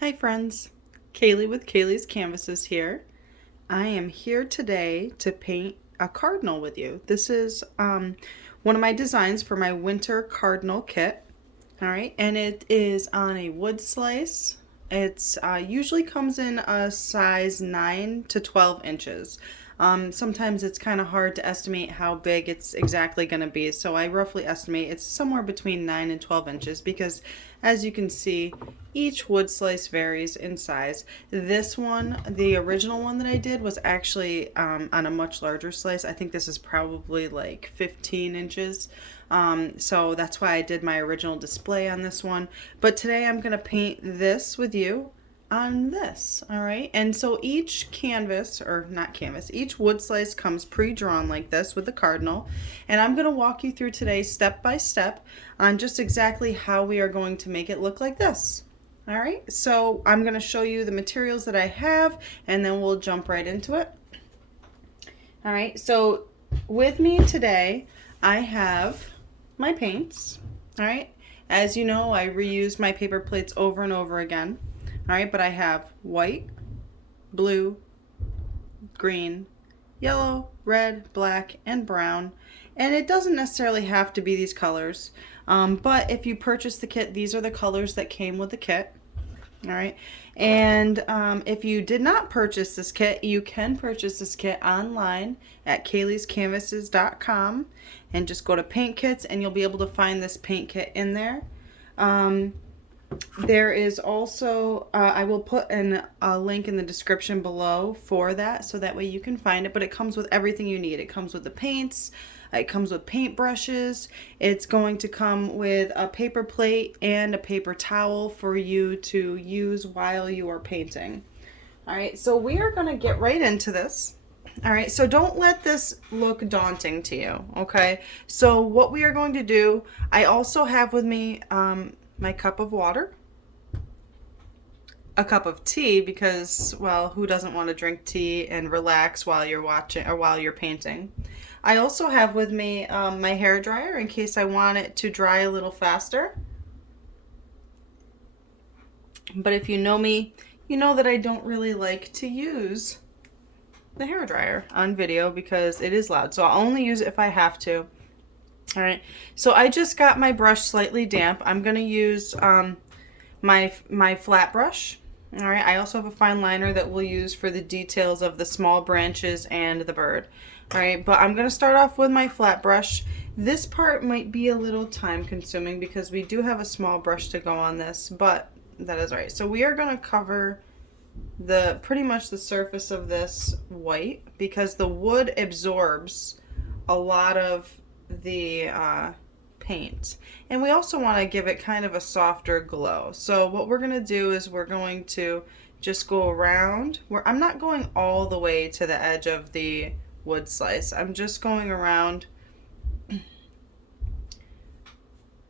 Hi friends, Kaylee with Kaylee's Canvases here. I am here today to paint a cardinal with you. This is one of my designs for my Winter Cardinal kit. All right, and it is on a wood slice. It's usually comes in a size 9 to 12 inches. Sometimes it's kind of hard to estimate how big it's exactly going to be, so I roughly estimate it's somewhere between 9 and 12 inches because, as you can see, each wood slice varies in size. This one, the original one that I did, was actually on a much larger slice. I think this is probably like 15 inches. So that's why I did my original display on this one. But today I'm going to paint this with you on this. All right. And so each canvas, or not canvas, each wood slice comes pre-drawn like this with the cardinal. And I'm going to walk you through today step by step on just exactly how we are going to make it look like this. All right. So I'm going to show you the materials that I have and then we'll jump right into it. All right. So with me today, I have my paints. All right. As you know, I reuse my paper plates over and over again. All right, but I have white, blue, green, yellow, red, black, and brown. And it doesn't necessarily have to be these colors. But if you purchase the kit, these are the colors that came with the kit. All right. And if you did not purchase this kit, you can purchase this kit online at kayleescanvases.com and just go to paint kits and you'll be able to find this paint kit in there. There is also, I will put a link in the description below for that so that way you can find it, but it comes with everything you need. It comes with the paints, it comes with paint brushes, it's going to come with a paper plate and a paper towel for you to use while you are painting. All right, so we are going to get right into this. All right, so don't let this look daunting to you, okay? So what we are going to do, I also have with me my cup of water, a cup of tea because, well, who doesn't want to drink tea and relax while you're watching or while you're painting? I also have with me my hair dryer in case I want it to dry a little faster. But if you know me, you know that I don't really like to use the hair dryer on video because it is loud. So I'll only use it if I have to. All right, so I just got my brush slightly damp. I'm going to use my flat brush. All right, I also have a fine liner that we'll use for the details of the small branches and the bird. All right, but I'm going to start off with my flat brush. This part might be a little time consuming because we do have a small brush to go on this, but that is all right. So we are going to cover pretty much the surface of this white because the wood absorbs a lot of the paint, and we also want to give it kind of a softer glow. So what we're going to do is we're going to just go around where I'm not going all the way to the edge of the wood slice. I'm just going around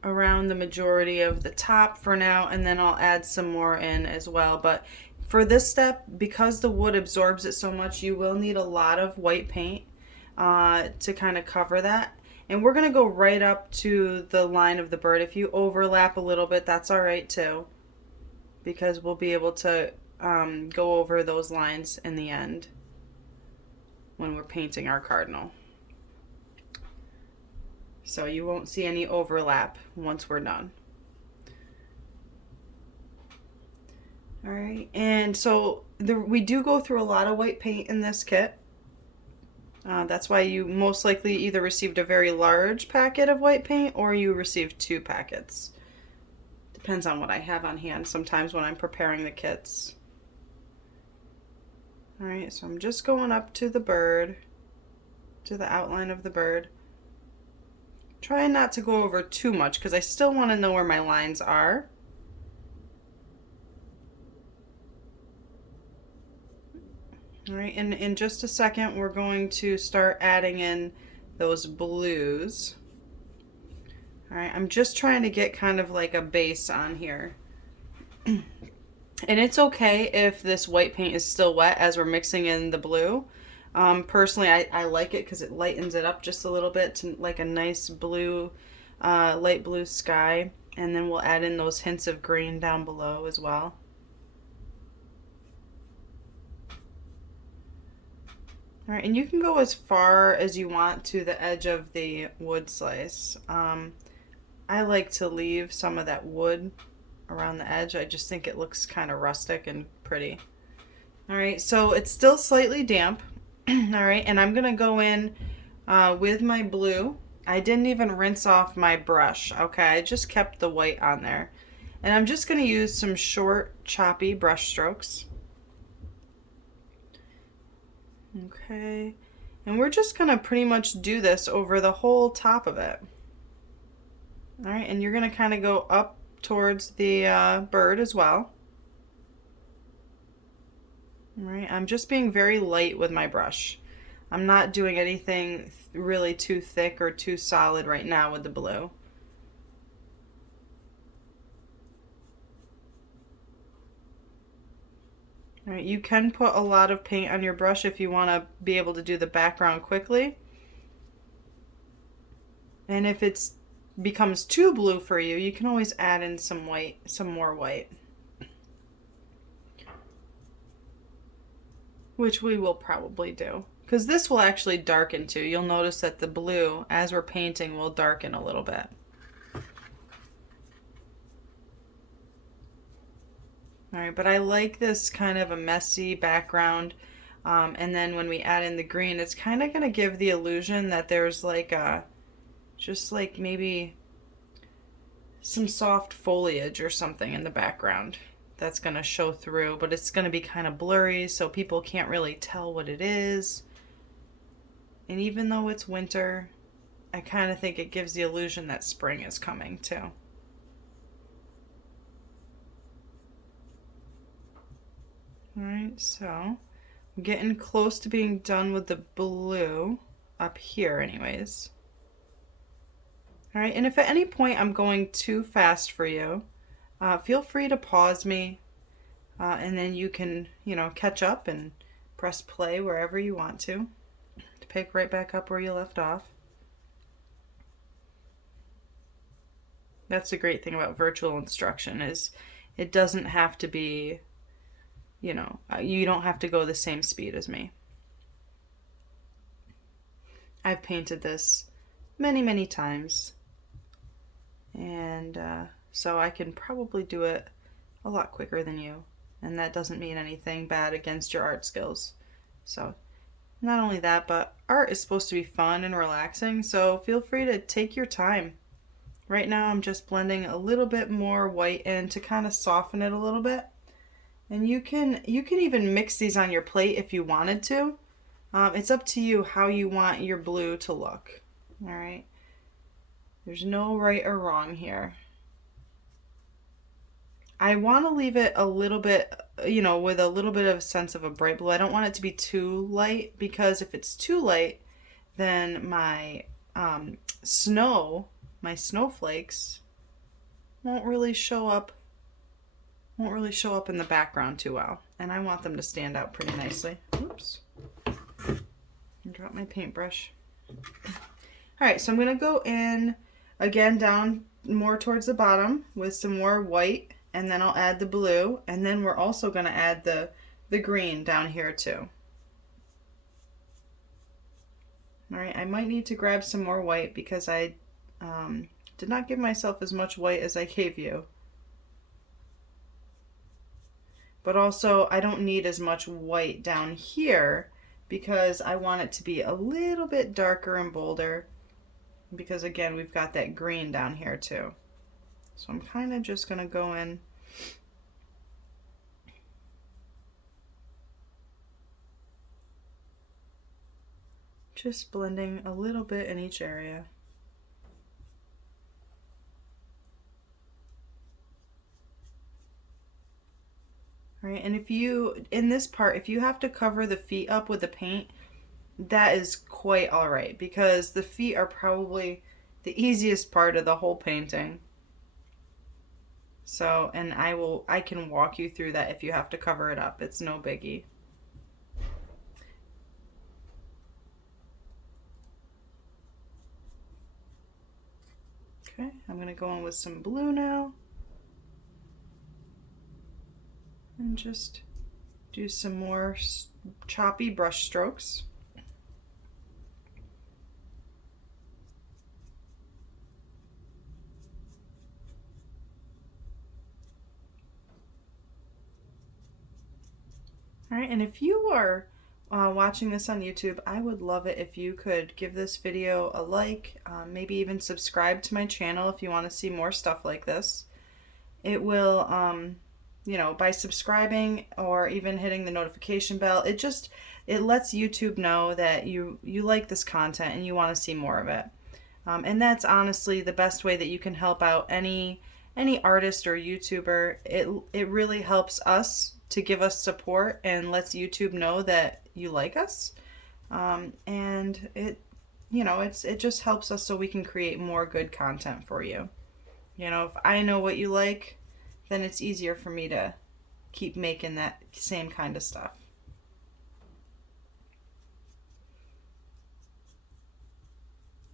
the majority of the top for now, and then I'll add some more in as well. But for this step, because the wood absorbs it so much, you will need a lot of white paint to kind of cover that. And we're going to go right up to the line of the bird. If you overlap a little bit, that's all right too, because we'll be able to go over those lines in the end when we're painting our cardinal. So you won't see any overlap once we're done. All right, and so we do go through a lot of white paint in this kit. That's why you most likely either received a very large packet of white paint or you received 2 packets. Depends on what I have on hand sometimes when I'm preparing the kits. All right, so I'm just going up to the bird, to the outline of the bird. Trying not to go over too much because I still want to know where my lines are. All right, and in just a second, we're going to start adding in those blues. All right, I'm just trying to get kind of like a base on here. And it's okay if this white paint is still wet as we're mixing in the blue. Personally, I like it because it lightens it up just a little bit to like a nice blue, light blue sky. And then we'll add in those hints of green down below as well. All right, and you can go as far as you want to the edge of the wood slice. I like to leave some of that wood around the edge. I just think it looks kind of rustic and pretty. All right, so it's still slightly damp. All right, and I'm gonna go in with my blue. I didn't even rinse off my brush, okay? I just kept the white on there. And I'm just gonna use some short, choppy brush strokes. Okay, and we're just gonna pretty much do this over the whole top of it. All right, and you're gonna kind of go up towards the bird as well. All right, I'm just being very light with my brush. I'm not doing anything really too thick or too solid right now with the blue. All right, you can put a lot of paint on your brush if you want to be able to do the background quickly. And if it becomes too blue for you, you can always add in some white, some more white. Which we will probably do. Because this will actually darken too. You'll notice that the blue, as we're painting, will darken a little bit. All right, but I like this kind of a messy background. And then when we add in the green, it's kind of going to give the illusion that there's like just like maybe some soft foliage or something in the background that's going to show through, but it's going to be kind of blurry so people can't really tell what it is. And even though it's winter, I kind of think it gives the illusion that spring is coming too. All right, so I'm getting close to being done with the blue up here anyways. All right, and if at any point I'm going too fast for you, feel free to pause me and then you can, catch up and press play wherever you want to pick right back up where you left off. That's the great thing about virtual instruction is it doesn't have to be, you don't have to go the same speed as me. I've painted this many, many times. And so I can probably do it a lot quicker than you. And that doesn't mean anything bad against your art skills. So not only that, but art is supposed to be fun and relaxing. So feel free to take your time. Right now I'm just blending a little bit more white in to kind of soften it a little bit. And you can even mix these on your plate if you wanted to. It's up to you how you want your blue to look. All right. There's no right or wrong here. I want to leave it a little bit, with a little bit of a sense of a bright blue. I don't want it to be too light because if it's too light, then my snowflakes won't really show up in the background too well. And I want them to stand out pretty nicely. Oops. Drop my paintbrush. All right, so I'm going to go in again down more towards the bottom with some more white, and then I'll add the blue, and then we're also going to add the green down here too. All right, I might need to grab some more white because I did not give myself as much white as I gave you. But also I don't need as much white down here because I want it to be a little bit darker and bolder because again we've got that green down here too. So I'm kind of just going to go in just blending a little bit in each area. All right, and in this part, if you have to cover the feet up with the paint, that is quite all right because the feet are probably the easiest part of the whole painting. So, and I can walk you through that if you have to cover it up. It's no biggie. Okay, I'm going to go in with some blue now. And just do some more choppy brush strokes. All right, and if you are watching this on YouTube, I would love it if you could give this video a like, maybe even subscribe to my channel if you want to see more stuff like this. It will, by subscribing or even hitting the notification bell, it lets YouTube know that you like this content and you want to see more of it. And that's honestly the best way that you can help out any artist or YouTuber. It really helps us to give us support and lets YouTube know that you like us. And it just helps us so we can create more good content for you. If I know what you like, then it's easier for me to keep making that same kind of stuff.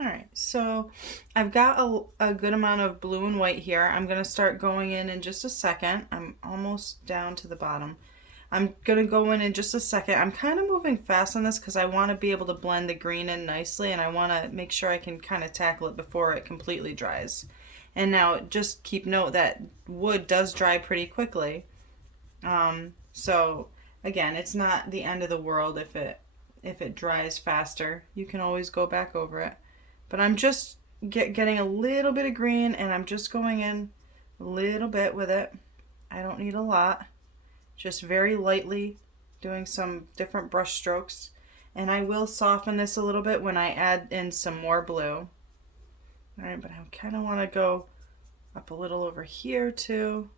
Alright, so I've got a good amount of blue and white here. I'm going to start going in just a second. I'm almost down to the bottom. I'm going to go in just a second. I'm kind of moving fast on this because I want to be able to blend the green in nicely, and I want to make sure I can kind of tackle it before it completely dries. And now just keep note that wood does dry pretty quickly. So again, it's not the end of the world if it dries faster. You can always go back over it. But I'm just getting a little bit of green, and I'm just going in a little bit with it. I don't need a lot. Just very lightly doing some different brush strokes. And I will soften this a little bit when I add in some more blue. Alright, but I kind of want to go up a little over here too.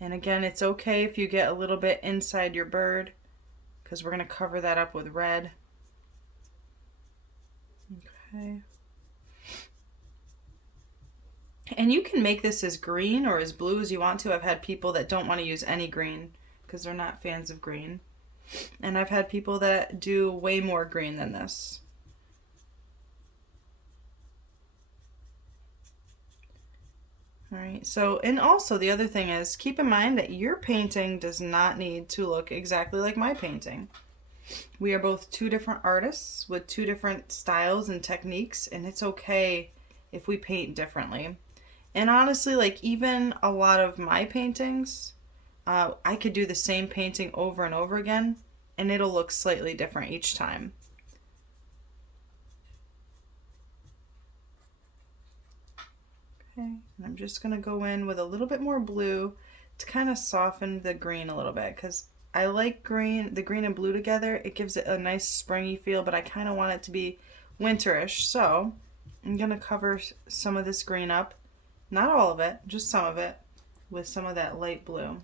And again, it's okay if you get a little bit inside your bird because we're going to cover that up with red. Okay. And you can make this as green or as blue as you want to. I've had people that don't want to use any green because they're not fans of green. And I've had people that do way more green than this. All right, so, and also the other thing is, keep in mind that your painting does not need to look exactly like my painting. We are both two different artists with two different styles and techniques, and it's okay if we paint differently. And honestly, like even a lot of my paintings, I could do the same painting over and over again, and it'll look slightly different each time. Okay, and I'm just going to go in with a little bit more blue to kind of soften the green a little bit because I like the green and blue together. It gives it a nice springy feel, but I kind of want it to be winterish. So I'm going to cover some of this green up. Not all of it, just some of it with some of that light blue.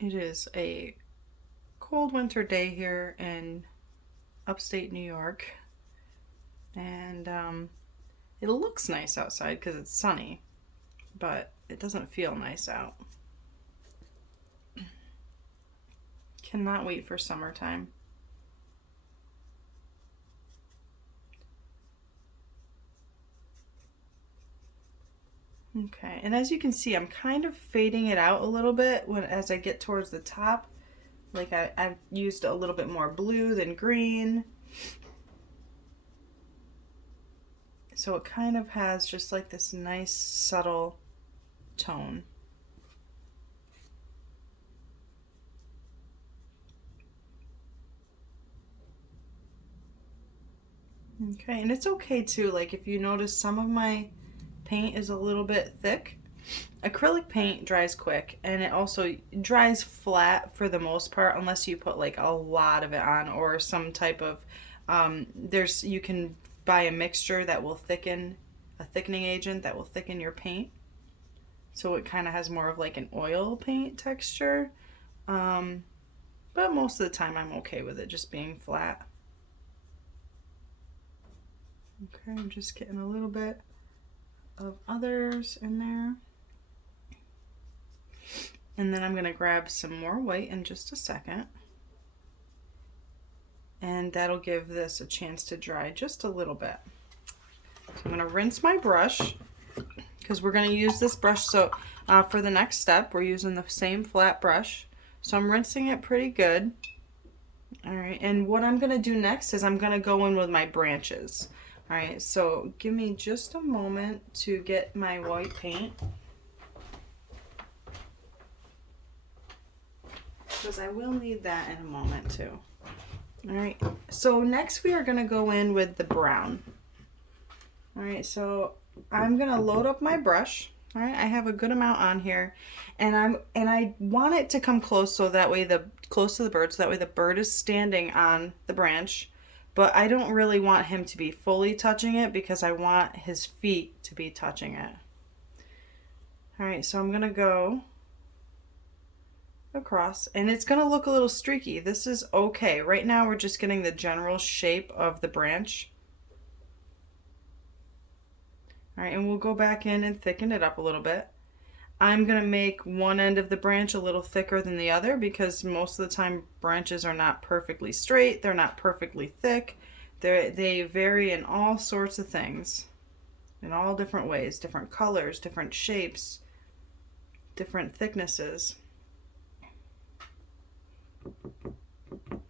It is a cold winter day here in upstate New York, and it looks nice outside because it's sunny, but it doesn't feel nice out. Cannot wait for summertime. Okay, and as you can see, I'm kind of fading it out a little bit as I get towards the top. Like I've used a little bit more blue than green. So it kind of has just like this nice subtle tone. Okay, and it's okay too, like if you notice some of my paint is a little bit thick. Acrylic paint dries quick, and it also dries flat for the most part unless you put like a lot of it on or some type of you can buy a mixture that will thicken, a thickening agent that will thicken your paint, so it kind of has more of like an oil paint texture, but most of the time I'm okay with it just being flat. Okay, I'm just getting a little bit of others in there. And then I'm going to grab some more white in just a second. And that'll give this a chance to dry just a little bit. So I'm going to rinse my brush because we're going to use this brush. So for the next step, we're using the same flat brush. So I'm rinsing it pretty good. All right, and what I'm gonna do next is I'm gonna go in with my branches. All right, so give me just a moment to get my white paint, because I will need that in a moment too. All right, so next we are gonna go in with the brown. All right, so I'm gonna load up my brush. All right, I have a good amount on here, and I want it to come close so that way close to the bird, so that way the bird is standing on the branch, but I don't really want him to be fully touching it because I want his feet to be touching it. All right, so I'm gonna go across, and it's gonna look a little streaky. This is okay. Right now we're just getting the general shape of the branch. All right, and we'll go back in and thicken it up a little bit. I'm going to make one end of the branch a little thicker than the other because most of the time branches are not perfectly straight. They're not perfectly thick. They vary in all sorts of things, in all different ways, different colors, different shapes, different thicknesses.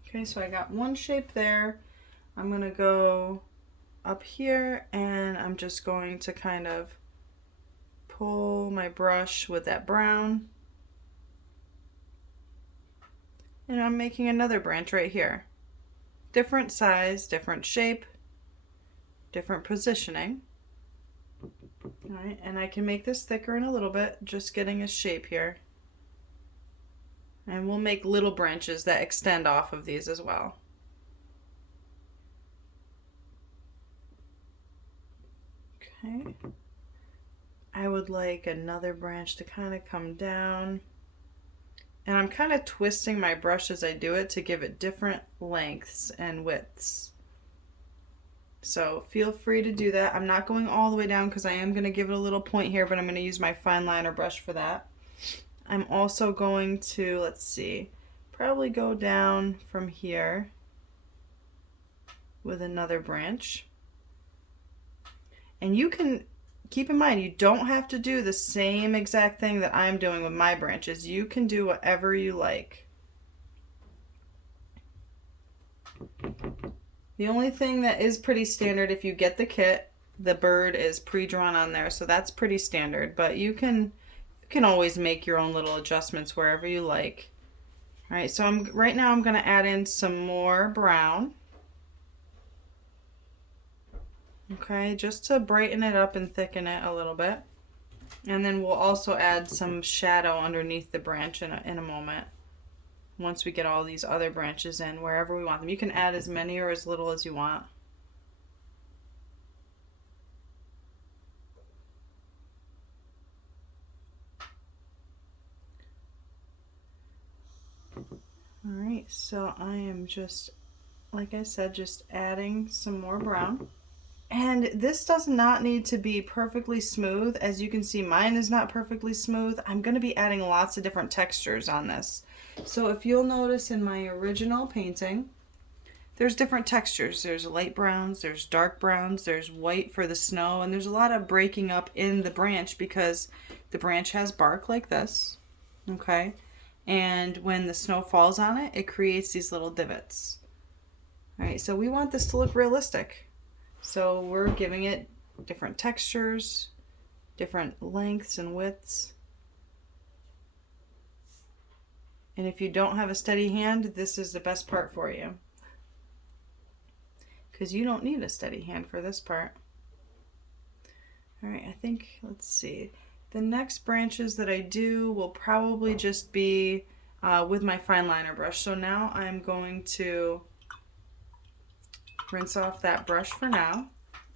Okay, so I got one shape there. I'm going to go up here and I'm just going to kind of pull my brush with that brown, and I'm making another branch right here. Different size, different shape, different positioning. All right, and I can make this thicker in a little bit, just getting a shape here. And we'll make little branches that extend off of these as well. Okay. I would like another branch to kind of come down. And I'm kind of twisting my brush as I do it to give it different lengths and widths. So feel free to do that. I'm not going all the way down because I am going to give it a little point here, but I'm going to use my fine liner brush for that. I'm also going to, let's see, probably go down from here with another branch. And you can keep in mind, you don't have to do the same exact thing that I'm doing with my branches. You can do whatever you like. The only thing that is pretty standard, if you get the kit, the bird is pre-drawn on there, so that's pretty standard, but you can always make your own little adjustments wherever you like. All right, so right now I'm going to add in some more brown. Okay, just to brighten it up and thicken it a little bit. And then we'll also add some shadow underneath the branch in a moment. Once we get all these other branches in, wherever we want them. You can add as many or as little as you want. Alright, so I am just, like I said, just adding some more brown. And this does not need to be perfectly smooth. As you can see, mine is not perfectly smooth. I'm going to be adding lots of different textures on this. So if you'll notice in my original painting, there's different textures. There's light browns, there's dark browns, there's white for the snow, and there's a lot of breaking up in the branch because the branch has bark like this, okay? And when the snow falls on it, it creates these little divots. All right, so we want this to look realistic. So we're giving it different textures, different lengths and widths. And if you don't have a steady hand, this is the best part for you, because you don't need a steady hand for this part. All right, I think, let's see. The next branches that I do will probably just be with my fine liner brush. So now I'm going to rinse off that brush for now.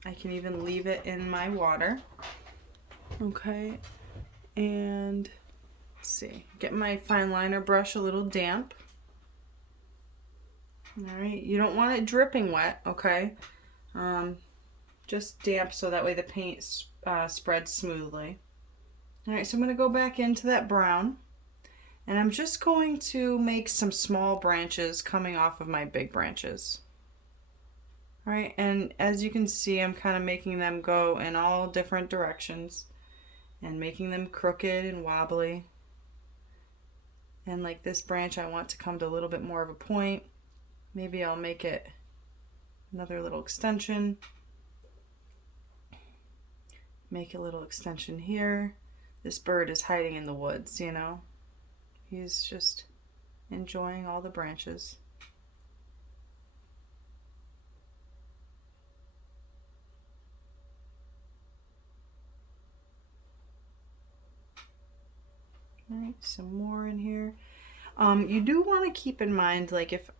I can even leave it in my water. Okay, and let's see. Get my fine liner brush a little damp. All right, you don't want it dripping wet, okay? Just damp so that way the paint spreads smoothly. All right, so I'm going to go back into that brown, and I'm just going to make some small branches coming off of my big branches. All right, and as you can see, I'm kind of making them go in all different directions and making them crooked and wobbly. And like this branch, I want to come to a little bit more of a point. Maybe I'll make it another little extension. Make a little extension here. This bird is hiding in the woods, you know. He's just enjoying all the branches. All right, some more in here. You do want to keep in mind, like if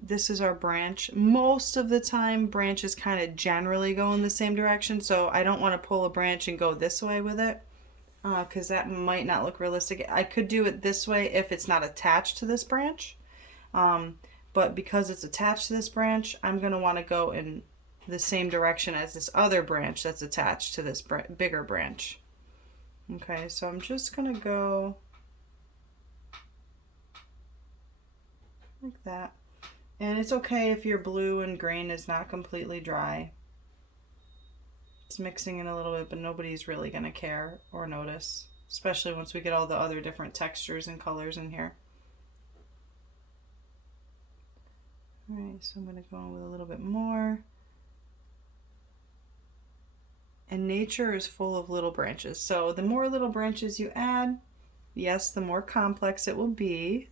this is our branch, most of the time branches kind of generally go in the same direction, so I don't want to pull a branch and go this way with it, because that might not look realistic. I could do it this way if it's not attached to this branch, but because it's attached to this branch, I'm going to want to go in the same direction as this other branch that's attached to this bigger branch. Okay, so I'm just going to go like that. And it's okay if your blue and green is not completely dry. It's mixing in a little bit, but nobody's really going to care or notice, especially once we get all the other different textures and colors in here. All right, so I'm going to go in with a little bit more. And nature is full of little branches. So the more little branches you add, yes, the more complex it will be,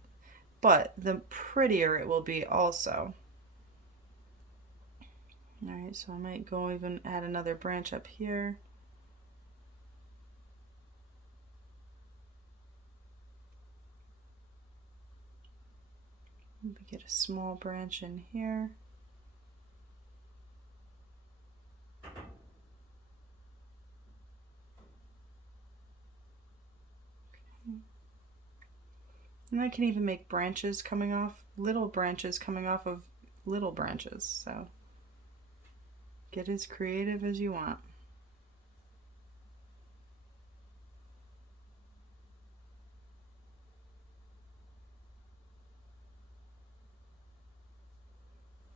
but the prettier it will be also. All right, so I might go even add another branch up here. Maybe get a small branch in here. Okay. And I can even make branches coming off, little branches coming off of little branches, so get as creative as you want.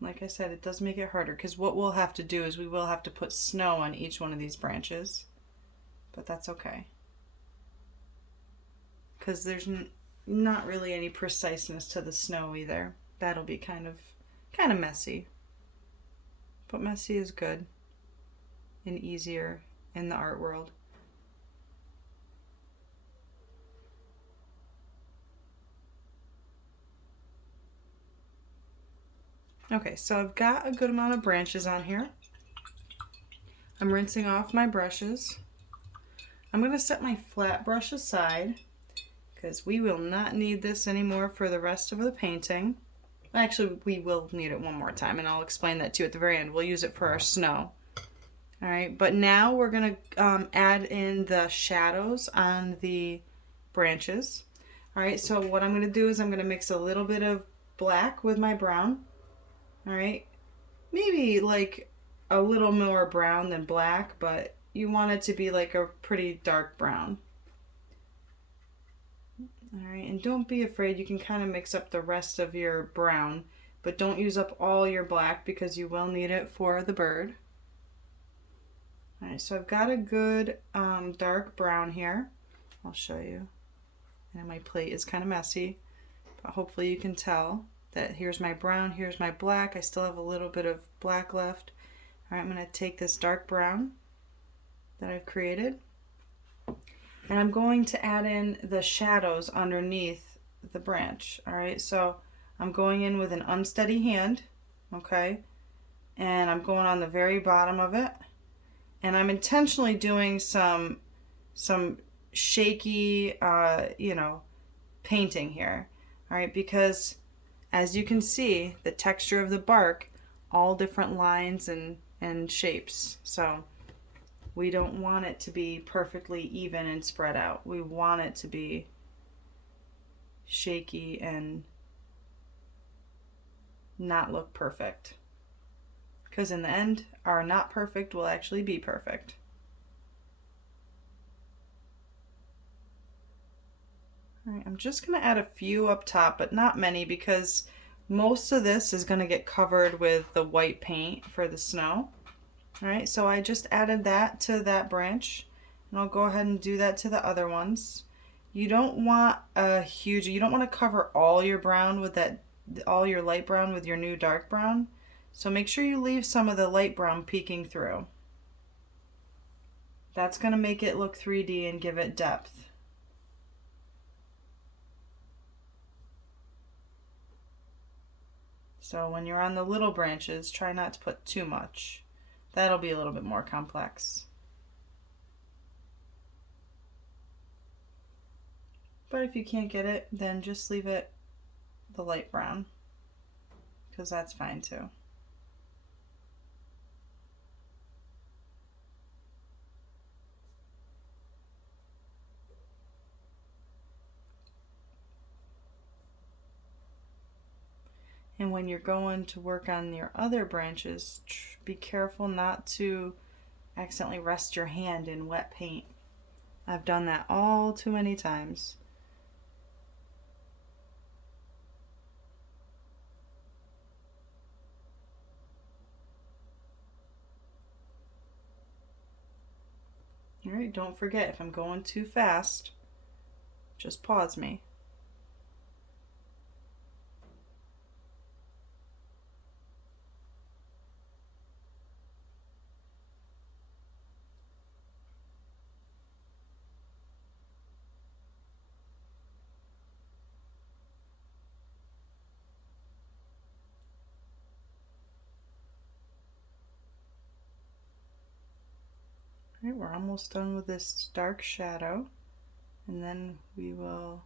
Like I said, it does make it harder because what we'll have to do is we will have to put snow on each one of these branches, but that's okay. Because there's not really any preciseness to the snow either. That'll be kind of messy. But messy is good and easier in the art world. Okay, so I've got a good amount of branches on here. I'm rinsing off my brushes. I'm going to set my flat brush aside because we will not need this anymore for the rest of the painting. Actually, we will need it one more time, and I'll explain that to you at the very end. We'll use it for our snow. All right, but now we're going to add in the shadows on the branches. All right, so what I'm going to do is I'm going to mix a little bit of black with my brown. All right, maybe like a little more brown than black, but you want it to be like a pretty dark brown. All right, and don't be afraid, you can kind of mix up the rest of your brown, but don't use up all your black because you will need it for the bird. All right, so I've got a good dark brown here. I'll show you. And my plate is kind of messy, but hopefully you can tell that here's my brown, here's my black. I still have a little bit of black left. All right, I'm going to take this dark brown that I've created, and I'm going to add in the shadows underneath the branch. All right, so I'm going in with an unsteady hand, okay, and I'm going on the very bottom of it, and I'm intentionally doing some shaky, painting here. All right, because as you can see, the texture of the bark, all different lines and shapes. So we don't want it to be perfectly even and spread out. We want it to be shaky and not look perfect. Because in the end, our not perfect will actually be perfect. All right, I'm just going to add a few up top, but not many because most of this is going to get covered with the white paint for the snow. All right, so I just added that to that branch, and I'll go ahead and do that to the other ones. You don't want you don't want to cover all your brown with all your light brown with your new dark brown. So make sure you leave some of the light brown peeking through. That's going to make it look 3D and give it depth. So when you're on the little branches, try not to put too much. That'll be a little bit more complex. But if you can't get it, then just leave it the light brown, because that's fine too. And when you're going to work on your other branches, be careful not to accidentally rest your hand in wet paint. I've done that all too many times. All right, don't forget, if I'm going too fast, just pause me. All right, we're almost done with this dark shadow, and then we will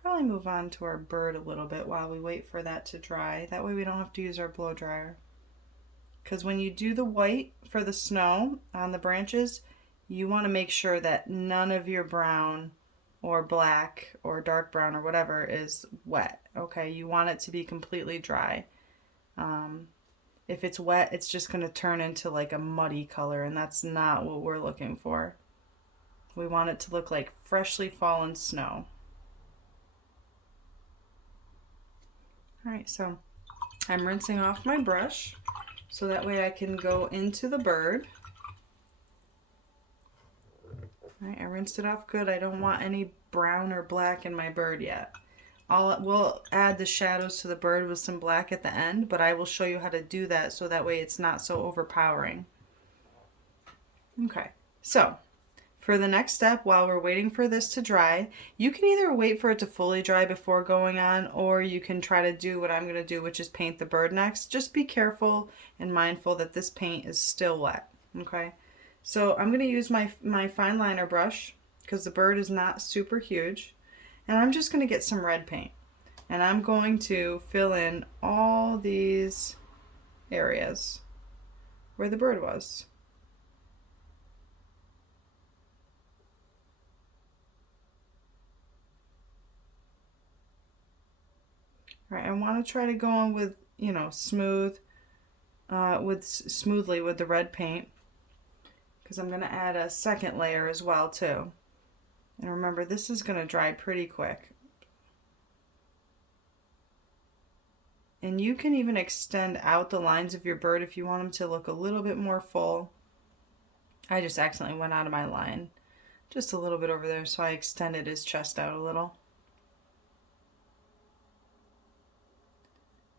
probably move on to our bird a little bit while we wait for that to dry. That way we don't have to use our blow dryer. Because when you do the white for the snow on the branches, you want to make sure that none of your brown or black or dark brown or whatever is wet. Okay, you want it to be completely dry. If it's wet, it's just going to turn into like a muddy color, and that's not what we're looking for. We want it to look like freshly fallen snow. All right, so I'm rinsing off my brush so that way I can go into the bird. All right, I rinsed it off good. I don't want any brown or black in my bird yet. We'll add the shadows to the bird with some black at the end, but I will show you how to do that so that way it's not so overpowering. Okay, so for the next step, while we're waiting for this to dry, you can either wait for it to fully dry before going on, or you can try to do what I'm going to do, which is paint the bird next. Just be careful and mindful that this paint is still wet, okay? So I'm going to use my fine liner brush because the bird is not super huge. And I'm just going to get some red paint. And I'm going to fill in all these areas where the bird was. All right, I want to try to go in with, smoothly with the red paint, because I'm going to add a second layer as well too. And remember, this is going to dry pretty quick. And you can even extend out the lines of your bird if you want them to look a little bit more full. I just accidentally went out of my line just a little bit over there, so I extended his chest out a little.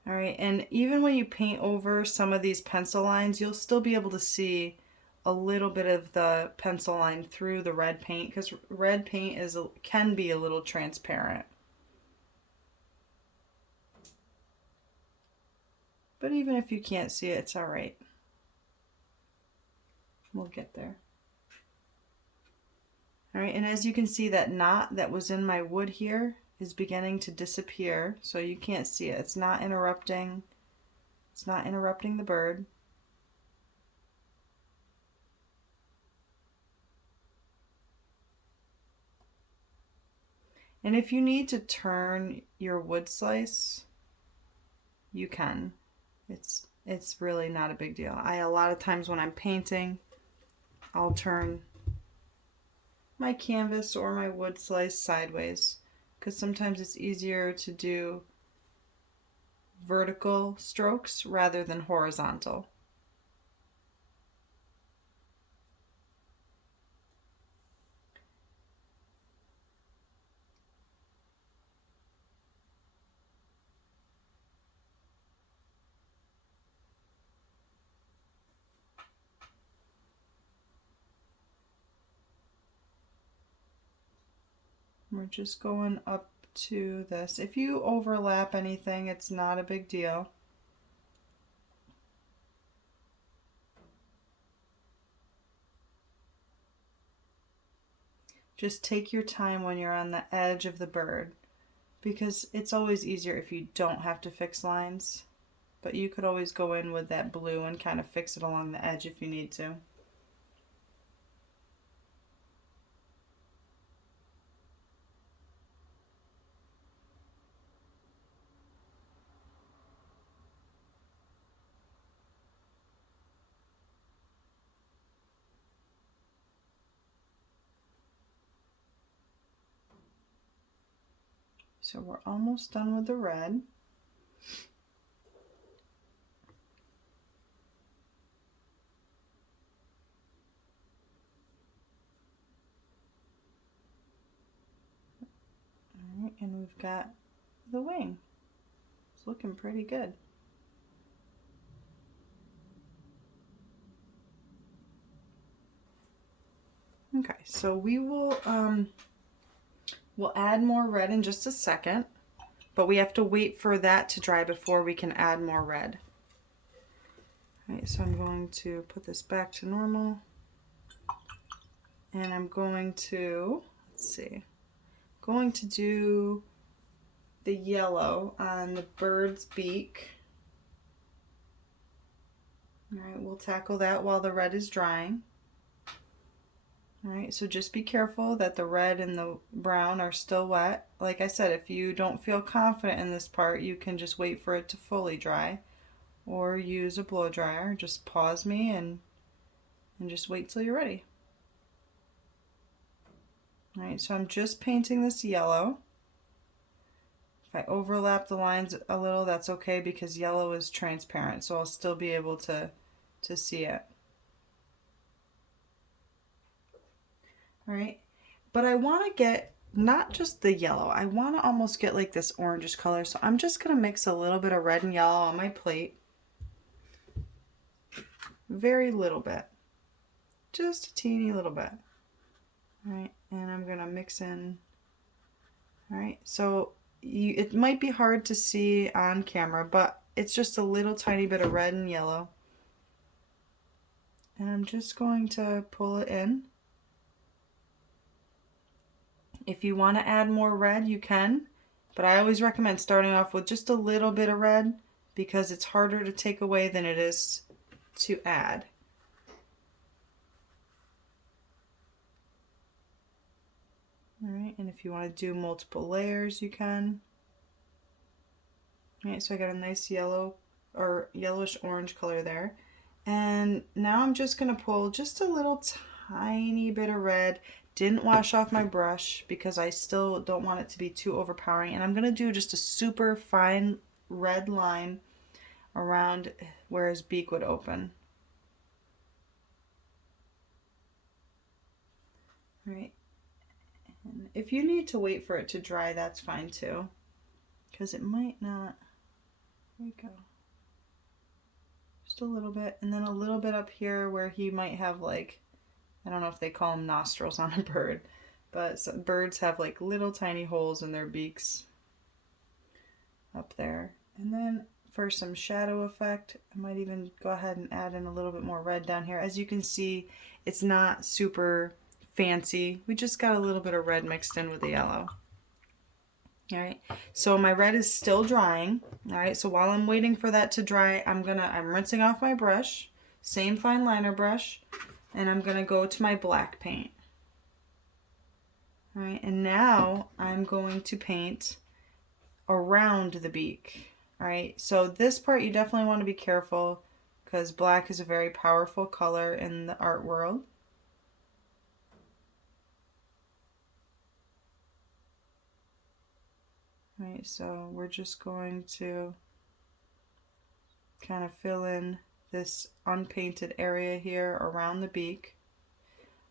All right, and even when you paint over some of these pencil lines, you'll still be able to see a little bit of the pencil line through the red paint, because red paint can be a little transparent. But even if you can't see it, it's all right. We'll get there. All right, and as you can see, that knot that was in my wood here is beginning to disappear, so you can't see it. It's not interrupting. It's not interrupting the bird. And if you need to turn your wood slice, you can. It's really not a big deal. A lot of times when I'm painting, I'll turn my canvas or my wood slice sideways, because sometimes it's easier to do vertical strokes rather than horizontal. We're just going up to this. If you overlap anything, it's not a big deal. Just take your time when you're on the edge of the bird, because it's always easier if you don't have to fix lines. But you could always go in with that blue and kind of fix it along the edge if you need to. So we're almost done with the red. All right, and we've got the wing. It's looking pretty good. Okay, so we will we'll add more red in just a second, but we have to wait for that to dry before we can add more red. All right, so I'm going to put this back to normal, and I'm going to, let's see, going to do the yellow on the bird's beak. All right, we'll tackle that while the red is drying. All right, so just be careful that the red and the brown are still wet. Like I said, if you don't feel confident in this part, you can just wait for it to fully dry or use a blow dryer. Just pause me and just wait till you're ready. All right, so I'm just painting this yellow. If I overlap the lines a little, that's okay because yellow is transparent, so I'll still be able to see it. All right, but I want to get not just the yellow, I want to almost get like this orangish color, so I'm just going to mix a little bit of red and yellow on my plate. Very little bit, just a teeny little bit. All right, and I'm going to mix in. All right, so it might be hard to see on camera, but it's just a little tiny bit of red and yellow. And I'm just going to pull it in. If you want to add more red, you can, but I always recommend starting off with just a little bit of red because it's harder to take away than it is to add. All right, and if you want to do multiple layers, you can. All right, so I got a nice yellow or yellowish orange color there. And now I'm just going to pull just a little tiny bit of red. Didn't wash off my brush because I still don't want it to be too overpowering. And I'm going to do just a super fine red line around where his beak would open. All right. And if you need to wait for it to dry, that's fine too, because it might not. There you go. Just a little bit, and then a little bit up here where he might have like, I don't know if they call them nostrils on a bird, but some birds have like little tiny holes in their beaks up there. And then for some shadow effect, I might even go ahead and add in a little bit more red down here. As you can see, it's not super fancy. We just got a little bit of red mixed in with the yellow. All right, so my red is still drying. All right, so while I'm waiting for that to dry, I'm rinsing off my brush, same fine liner brush, and I'm gonna go to my black paint. All right, and now I'm going to paint around the beak. All right, so this part you definitely want to be careful because black is a very powerful color in the art world. All right, so we're just going to kind of fill in this unpainted area here around the beak.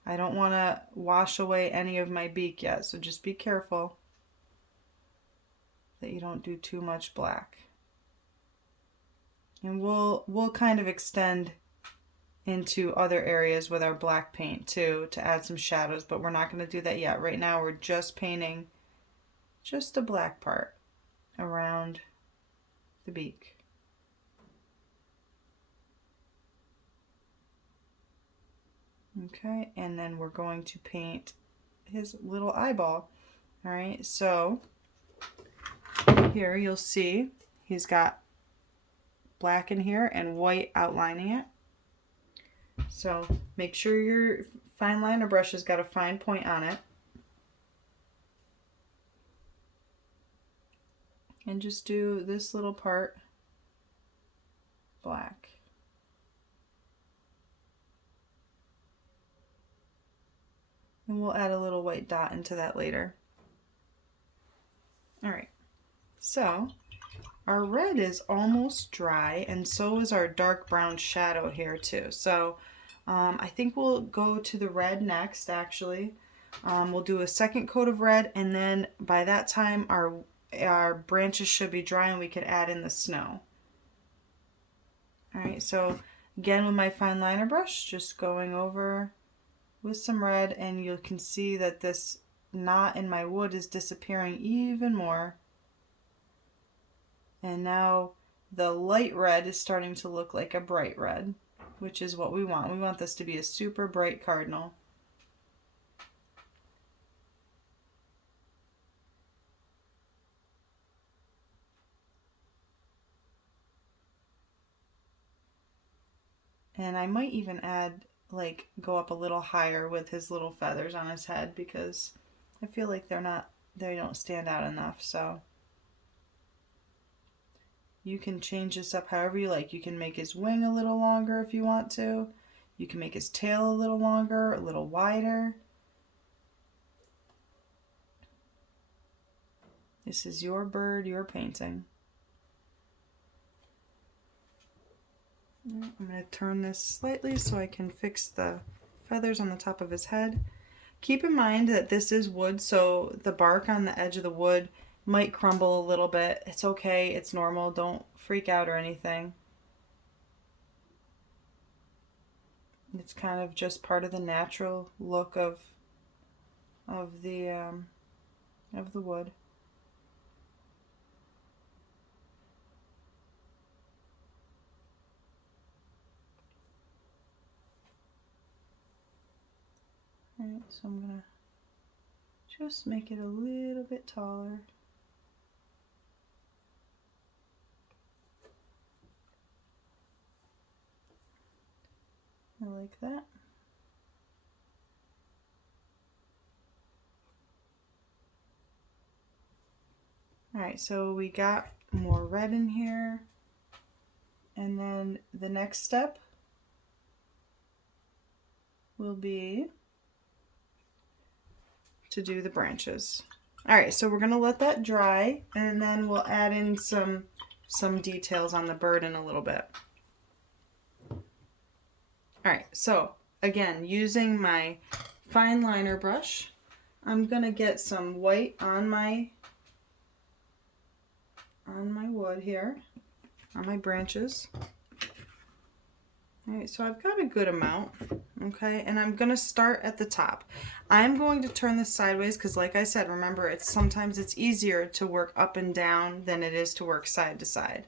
I don't want to wash away any of my beak yet, so just be careful that you don't do too much black. And we'll kind of extend into other areas with our black paint too to add some shadows, but we're not going to do that yet. Right now we're just painting just the black part around the beak. Okay, and then we're going to paint his little eyeball. All right, so here you'll see he's got black in here and white outlining it. So make sure your fine liner brush has got a fine point on it. And just do this little part black. And we'll add a little white dot into that later. All right, so our red is almost dry, and so is our dark brown shadow here too. So I think we'll go to the red next, actually. We'll do a second coat of red, and then by that time our branches should be dry and we could add in the snow. All right, so again with my fine liner brush, just going over with some red, and you can see that this knot in my wood is disappearing even more. And now the light red is starting to look like a bright red, which is what we want. We want this to be a super bright cardinal. And I might even add, like, go up a little higher with his little feathers on his head, because I feel like they don't stand out enough. So you can change this up however you like. You can make his wing a little longer if you want to. You can make his tail a little longer, a little wider. This is your bird, your painting. I'm going to turn this slightly so I can fix the feathers on the top of his head. Keep in mind that this is wood, so the bark on the edge of the wood might crumble a little bit. It's okay, it's normal, don't freak out or anything. It's kind of just part of the natural look of the wood. Alright, so I'm gonna just make it a little bit taller. I like that. Alright, so we got more red in here. And then the next step will be to do the branches. Alright, so we're going to let that dry, and then we'll add in some details on the bird in a little bit. Alright, so again, using my fine liner brush, I'm going to get some white on my wood here, on my branches. Alright, so I've got a good amount, okay, and I'm going to start at the top. I'm going to turn this sideways because, like I said, remember, sometimes it's easier to work up and down than it is to work side to side.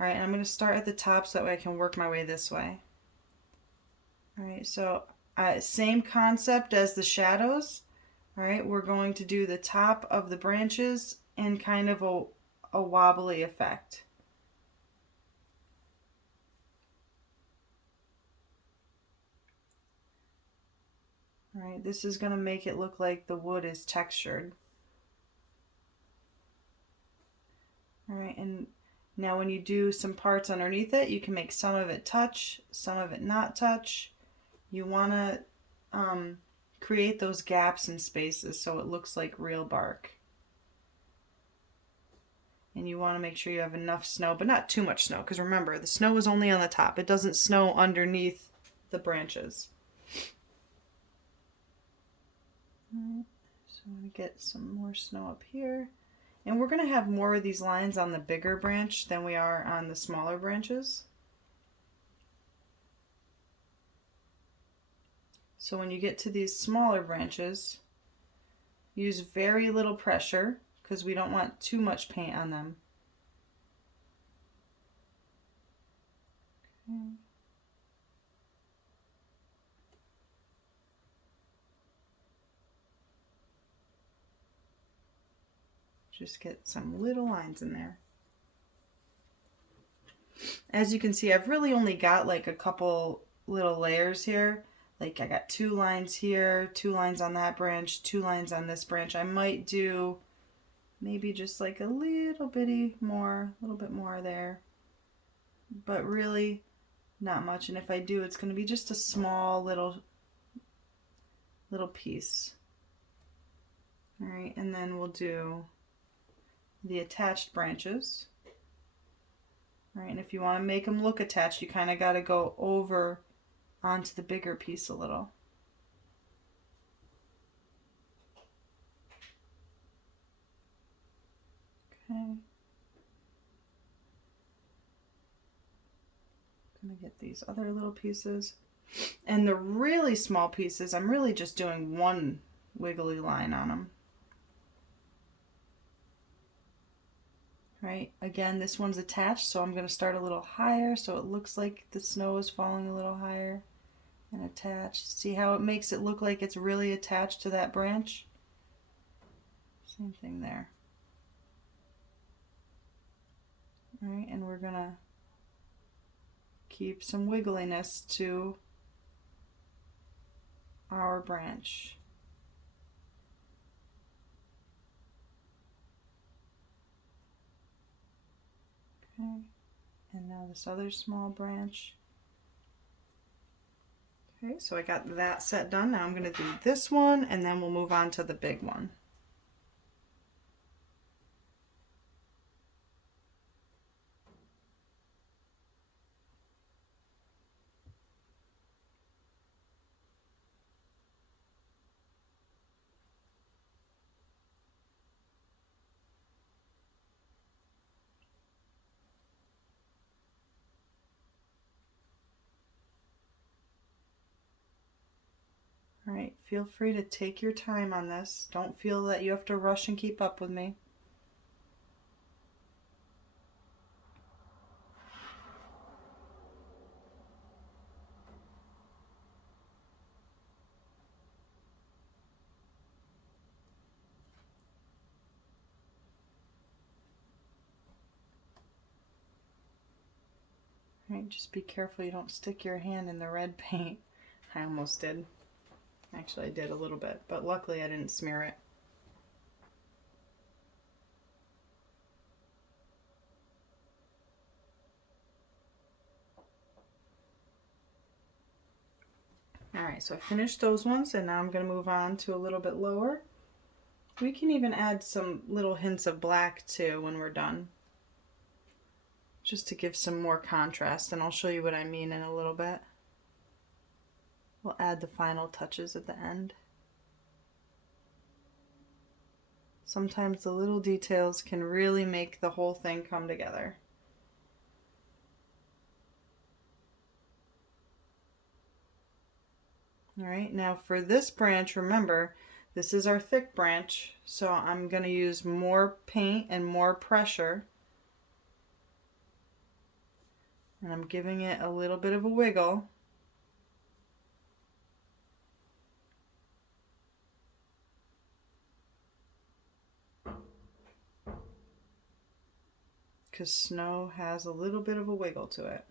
Alright, and I'm going to start at the top so that way I can work my way this way. Alright, so same concept as the shadows. Alright, we're going to do the top of the branches in kind of a wobbly effect. Alright, this is going to make it look like the wood is textured. Alright, and now when you do some parts underneath it, you can make some of it touch, some of it not touch. You want to create those gaps and spaces so it looks like real bark. And you want to make sure you have enough snow, but not too much snow, because remember, the snow is only on the top. It doesn't snow underneath the branches. Alright, so I'm going to get some more snow up here. And we're going to have more of these lines on the bigger branch than we are on the smaller branches. So when you get to these smaller branches, use very little pressure because we don't want too much paint on them. Okay. Just get some little lines in there. As you can see, I've really only got like a couple little layers here. Like I got 2 lines here, 2 lines on that branch, 2 lines on this branch. I might do maybe just like a little bit more there, but really not much. And if I do, it's going to be just a small little piece. All right, and then we'll do the attached branches. All right, and if you want to make them look attached, you kind of got to go over onto the bigger piece a little. Okay. Gonna get these other little pieces. And the really small pieces, I'm really just doing one wiggly line on them. Right, again, this one's attached, so I'm going to start a little higher so it looks like the snow is falling a little higher and attached. See how it makes it look like it's really attached to that branch? Same thing there. All right, and we're going to keep some wiggliness to our branch. Okay, and now this other small branch. Okay, so I got that set done. Now I'm going to do this one, and then we'll move on to the big one. All right, feel free to take your time on this. Don't feel that you have to rush and keep up with me. All right, just be careful you don't stick your hand in the red paint. I almost did. Actually, I did a little bit, but luckily I didn't smear it. All right, so I finished those ones, and now I'm going to move on to a little bit lower. We can even add some little hints of black too when we're done, just to give some more contrast, and I'll show you what I mean in a little bit. We'll add the final touches at the end. Sometimes the little details can really make the whole thing come together. All right, now for this branch, remember, this is our thick branch, so I'm going to use more paint and more pressure. And I'm giving it a little bit of a wiggle. Because snow has a little bit of a wiggle to it.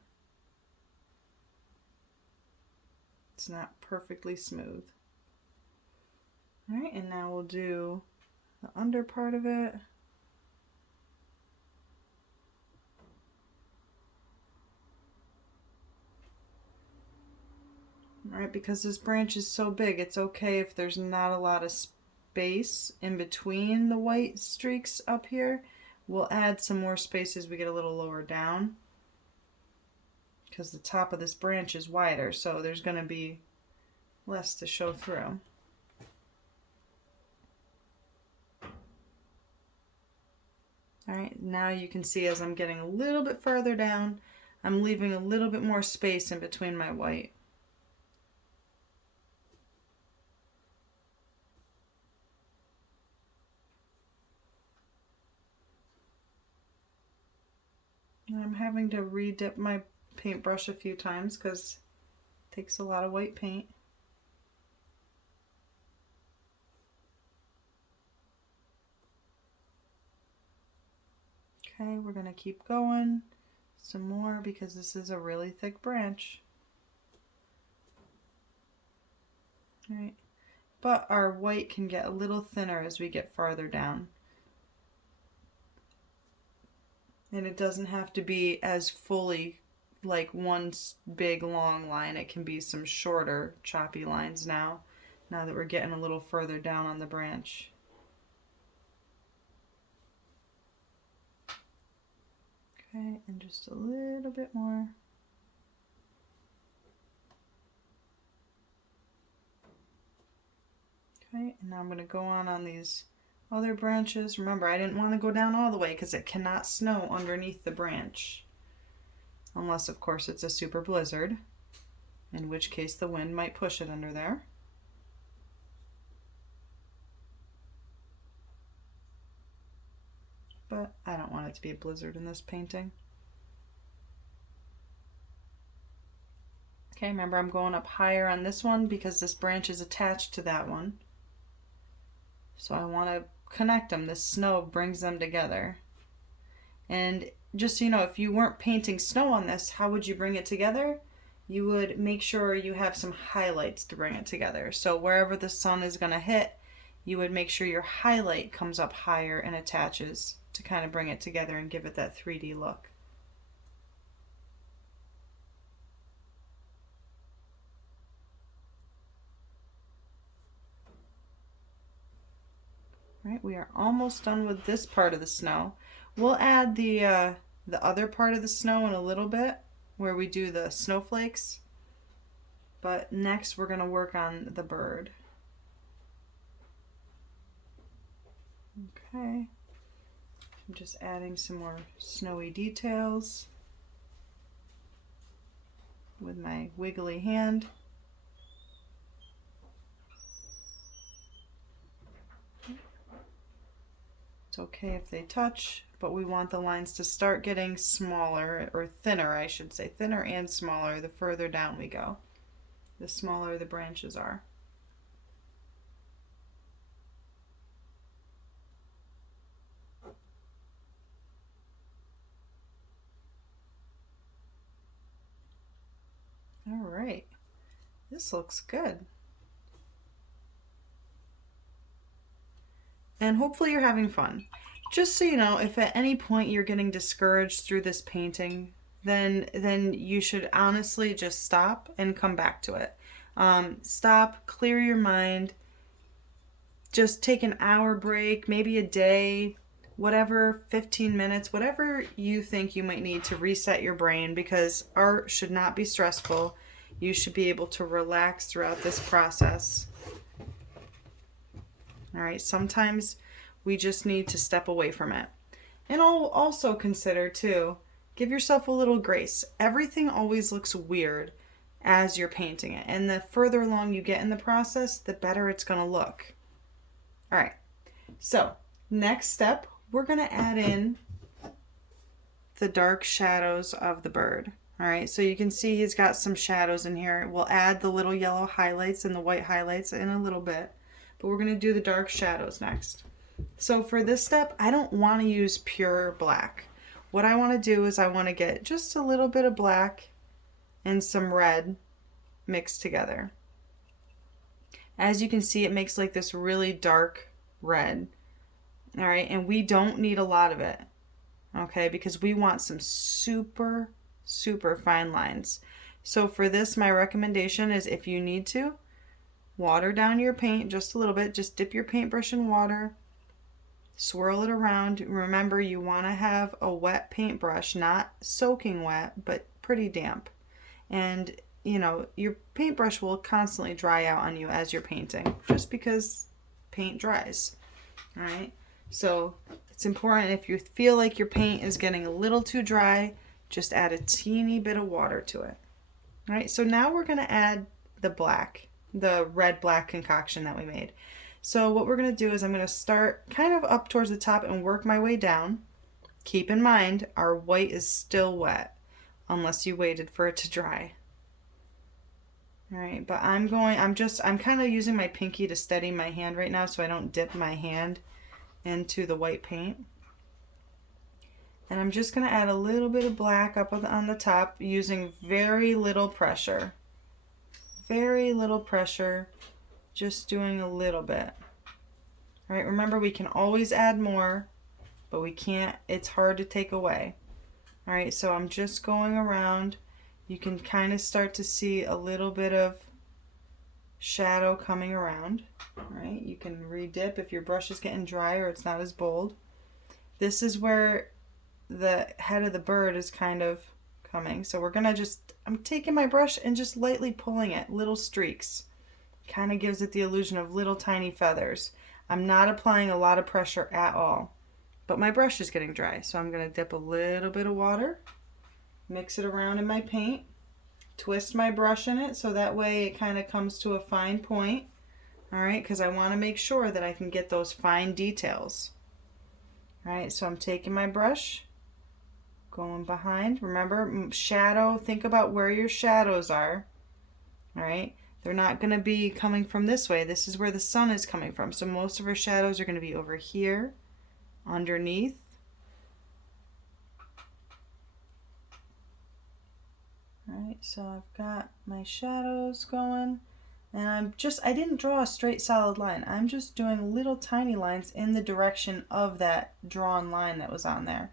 It's not perfectly smooth. All right, and now we'll do the under part of it. All right, because this branch is so big, it's okay if there's not a lot of space in between the white streaks up here. We'll add some more space as we get a little lower down, because the top of this branch is wider, so there's going to be less to show through. All right, now you can see as I'm getting a little bit further down, I'm leaving a little bit more space in between my white. I'm having to re-dip my paintbrush a few times because it takes a lot of white paint. Okay, we're going to keep going some more because this is a really thick branch. All right. But our white can get a little thinner as we get farther down. And it doesn't have to be as fully like one big long line. It can be some shorter choppy lines now that we're getting a little further down on the branch. Okay, and just a little bit more. Okay, and now I'm going to go on these other branches. Remember, I didn't want to go down all the way because it cannot snow underneath the branch. Unless, of course, it's a super blizzard, in which case the wind might push it under there. But I don't want it to be a blizzard in this painting. Okay, remember I'm going up higher on this one because this branch is attached to that one. So I want to connect them. This snow brings them together. And just so you know, if you weren't painting snow on this, how would you bring it together? You would make sure you have some highlights to bring it together. So wherever the sun is going to hit, you would make sure your highlight comes up higher and attaches to kind of bring it together and give it that 3D look. Right, we are almost done with this part of the snow. We'll add the other part of the snow in a little bit where we do the snowflakes. But next we're going to work on the bird. Okay. I'm just adding some more snowy details with my wiggly hand. It's okay if they touch, but we want the lines to start getting smaller, or thinner, I should say. Thinner and smaller the further down we go. The smaller the branches are. All right, this looks good. And hopefully you're having fun. Just so you know, if at any point you're getting discouraged through this painting, then you should honestly just stop and come back to it. Stop, clear your mind, just take an hour break, maybe a day, whatever, 15 minutes, whatever you think you might need to reset your brain, because art should not be stressful. You should be able to relax throughout this process. All right, sometimes we just need to step away from it. And I'll also consider too, give yourself a little grace. Everything always looks weird as you're painting it. And the further along you get in the process, the better it's going to look. All right, so next step, we're going to add in the dark shadows of the bird. All right, so you can see he's got some shadows in here. We'll add the little yellow highlights and the white highlights in a little bit, but we're going to do the dark shadows next. So for this step, I don't want to use pure black. What I want to do is I want to get just a little bit of black and some red mixed together. As you can see, it makes like this really dark red. All right, and we don't need a lot of it, okay, because we want some super, super fine lines. So for this, my recommendation is, if you need to, water down your paint just a little bit. Just dip your paintbrush in water, swirl it around. Remember, you want to have a wet paintbrush, not soaking wet, but pretty damp. And you know, your paintbrush will constantly dry out on you as you're painting, just because paint dries. All right, so it's important, if you feel like your paint is getting a little too dry, just add a teeny bit of water to it. All right, so now we're going to add the black, the red black concoction that we made. So what we're going to do is I'm going to start kind of up towards the top and work my way down Keep in mind, our white is still wet unless you waited for it to dry. All right, but I'm kind of using my pinky to steady my hand right now so I don't dip my hand into the white paint. And I'm just going to add a little bit of black up on the top using very little pressure. Very little pressure, just doing a little bit. All right, remember we can always add more, but we can't, it's hard to take away. All right, so I'm just going around. You can kind of start to see a little bit of shadow coming around. All right, you can re-dip if your brush is getting dry or it's not as bold. This is where the head of the bird is kind of coming. So we're gonna I'm taking my brush and just lightly pulling it, little streaks. Kind of gives it the illusion of little tiny feathers. I'm not applying a lot of pressure at all, but my brush is getting dry. So I'm gonna dip a little bit of water, mix it around in my paint, twist my brush in it so that way it kind of comes to a fine point. All right, because I want to make sure that I can get those fine details. All right, so I'm taking my brush, going behind. Remember, shadow, think about where your shadows are. All right, they're not going to be coming from this way. This is where the sun is coming from. So most of our shadows are going to be over here, underneath. All right, so I've got my shadows going. And I didn't draw a straight solid line. I'm just doing little tiny lines in the direction of that drawn line that was on there.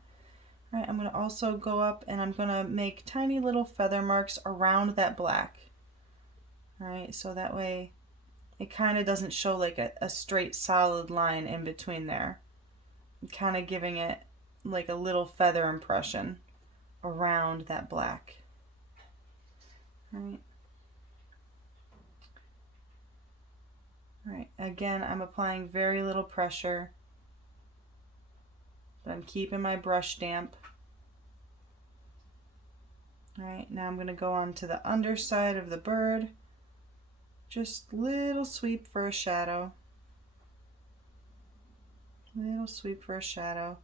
All right, I'm going to also go up and I'm going to make tiny little feather marks around that black. All right, so that way it kind of doesn't show like a straight solid line in between there. Kind of giving it like a little feather impression around that black. All right. All right, again, I'm applying very little pressure, but I'm keeping my brush damp. All right, now I'm going to go on to the underside of the bird. Just little sweep for a shadow. Little sweep for a shadow.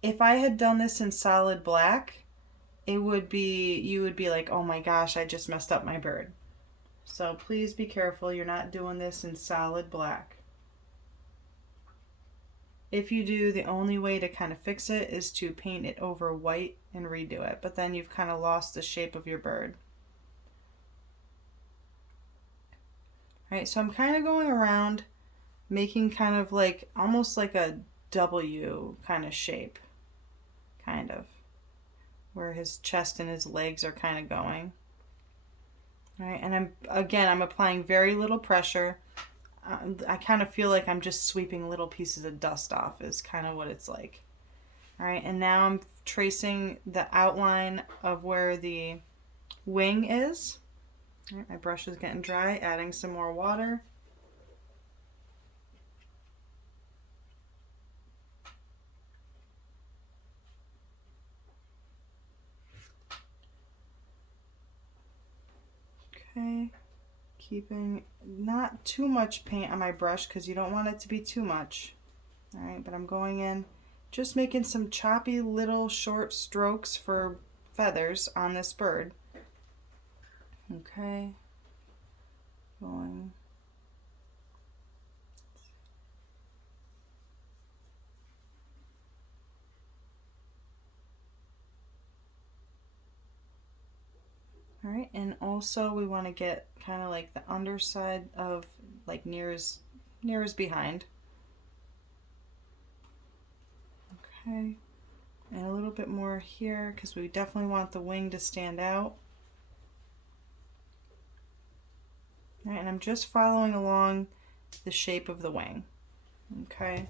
If I had done this in solid black, you would be like, oh my gosh, I just messed up my bird. So please be careful, you're not doing this in solid black. If you do, the only way to kind of fix it is to paint it over white and redo it, but then you've kind of lost the shape of your bird. All right, so I'm kind of going around making kind of like, almost like a W kind of shape, kind of, where his chest and his legs are kind of going. All right, and I'm applying very little pressure. I kind of feel like I'm just sweeping little pieces of dust off is kind of what it's like. All right, and now I'm tracing the outline of where the wing is. All right, my brush is getting dry, adding some more water. Okay, keeping not too much paint on my brush because you don't want it to be too much. All right, but I'm going in, just making some choppy little short strokes for feathers on this bird. Okay, going. All right, and also we want to get kind of like the underside of like near as behind. Okay, and a little bit more here because we definitely want the wing to stand out. All right, and I'm just following along the shape of the wing. Okay,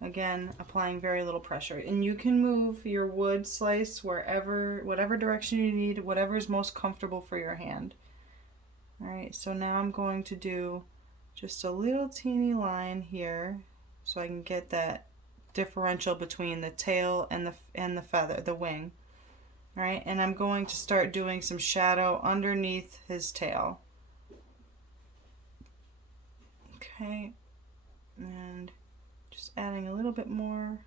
again, applying very little pressure. And you can move your wood slice whatever direction you need, whatever is most comfortable for your hand. All right, so now I'm going to do just a little teeny line here so I can get that differential between the tail and the feather, the wing. All right, and I'm going to start doing some shadow underneath his tail. Okay, and just adding a little bit more.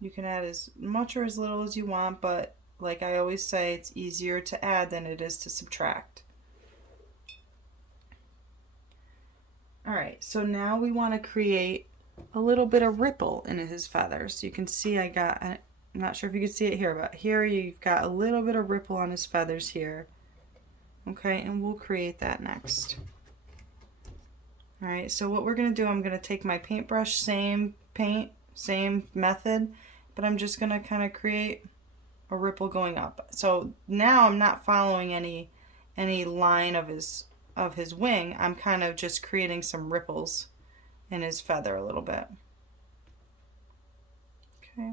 You can add as much or as little as you want, but like I always say, it's easier to add than it is to subtract. All right, so now we want to create a little bit of ripple in his feathers. You can see I'm not sure if you can see it here, but here you've got a little bit of ripple on his feathers here. Okay, and we'll create that next. All right, so what we're gonna do, I'm gonna take my paintbrush, same paint, same method, but I'm just gonna kind of create a ripple going up. So now I'm not following any line of his wing. I'm kind of just creating some ripples in his feather a little bit. Okay.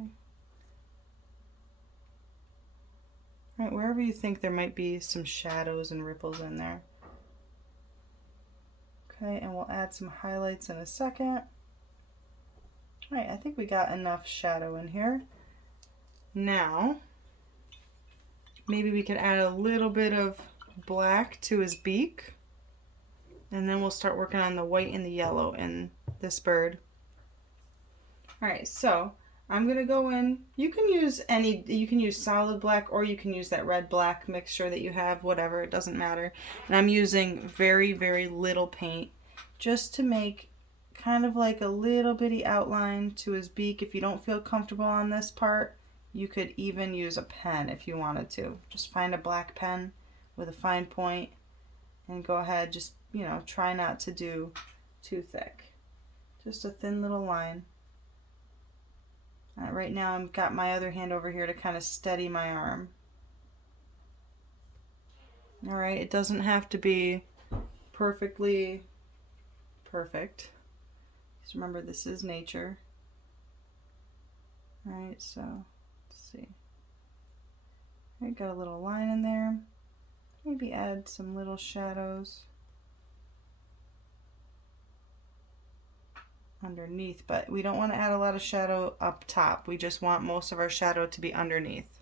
All right, wherever you think there might be some shadows and ripples in there. Okay, and we'll add some highlights in a second. All right, I think we got enough shadow in here. Now, maybe we could add a little bit of black to his beak. And then we'll start working on the white and the yellow in this bird. All right, so I'm gonna go in. You can use solid black, or you can use that red black mixture that you have, whatever, it doesn't matter. And I'm using very, very little paint just to make kind of like a little bitty outline to his beak. If you don't feel comfortable on this part, you could even use a pen if you wanted to. Just find a black pen with a fine point and go ahead, just, you know, try not to do too thick. Just a thin little line. Right now I've got my other hand over here to kind of steady my arm. All right, it doesn't have to be perfectly perfect. Just remember, this is nature. All right, so let's see. I got a little line in there. Maybe add some little shadows underneath, but we don't want to add a lot of shadow up top. We just want most of our shadow to be underneath.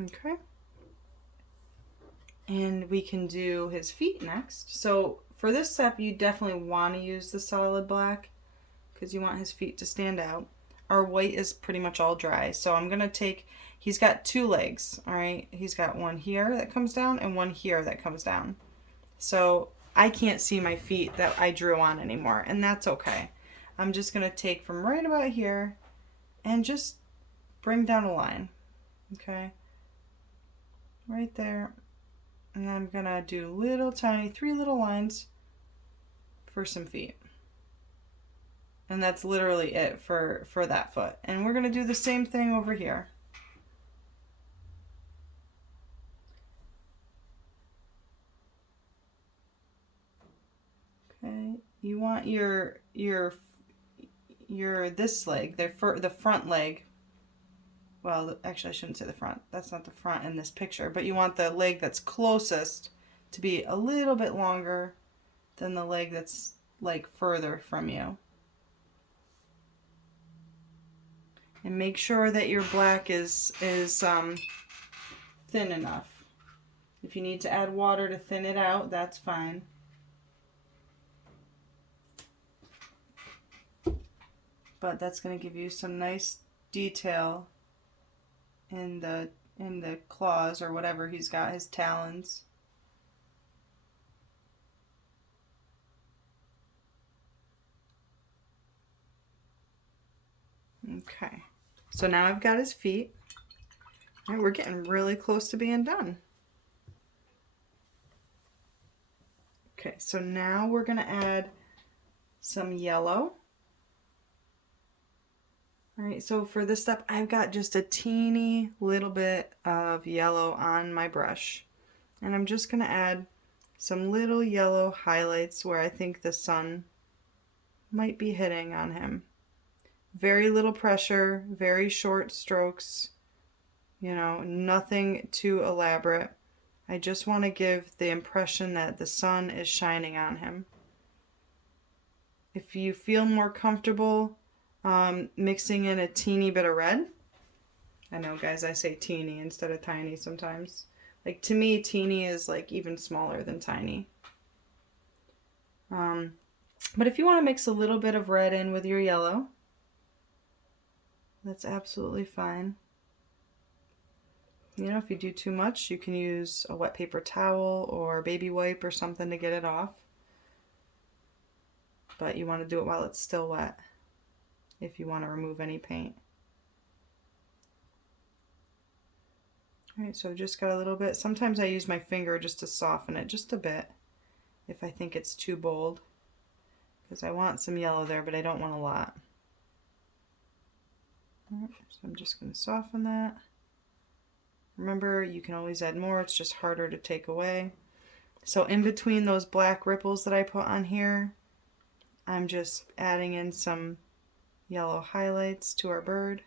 Okay. And we can do his feet next. So for this step, you definitely want to use the solid black because you want his feet to stand out. Our white is pretty much all dry. So I'm going to take, he's got two legs, all right? He's got one here that comes down and one here that comes down. So I can't see my feet that I drew on anymore, and that's okay. I'm just going to take from right about here and just bring down a line, okay? Right there. And I'm going to do little tiny, 3 little lines for some feet. And that's literally it for that foot. And we're going to do the same thing over here. Okay, you want your this leg, the front leg. Well, actually I shouldn't say the front. That's not the front in this picture, but you want the leg that's closest to be a little bit longer than the leg that's like further from you. And make sure that your black is thin enough. If you need to add water to thin it out, that's fine. But that's going to give you some nice detail in the claws or whatever he's got, his talons. Okay, so now I've got his feet. All right, we're getting really close to being done. Okay, so now we're going to add some yellow. All right, so for this step, I've got just a teeny little bit of yellow on my brush. And I'm just going to add some little yellow highlights where I think the sun might be hitting on him. Very little pressure, very short strokes, you know, nothing too elaborate. I just want to give the impression that the sun is shining on him. If you feel more comfortable mixing in a teeny bit of red. I know, guys, I say teeny instead of tiny sometimes. Like, to me, teeny is like even smaller than tiny. But if you want to mix a little bit of red in with your yellow, That's absolutely fine. You know, if you do too much, you can use a wet paper towel or baby wipe or something to get it off. But you want to do it while it's still wet if you want to remove any paint. All right, so I've just got a little bit. Sometimes I use my finger just to soften it just a bit if I think it's too bold, because I want some yellow there, but I don't want a lot. All right, so I'm just going to soften that. Remember, you can always add more, it's just harder to take away. So in between those black ripples that I put on here, I'm just adding in some yellow highlights to our bird.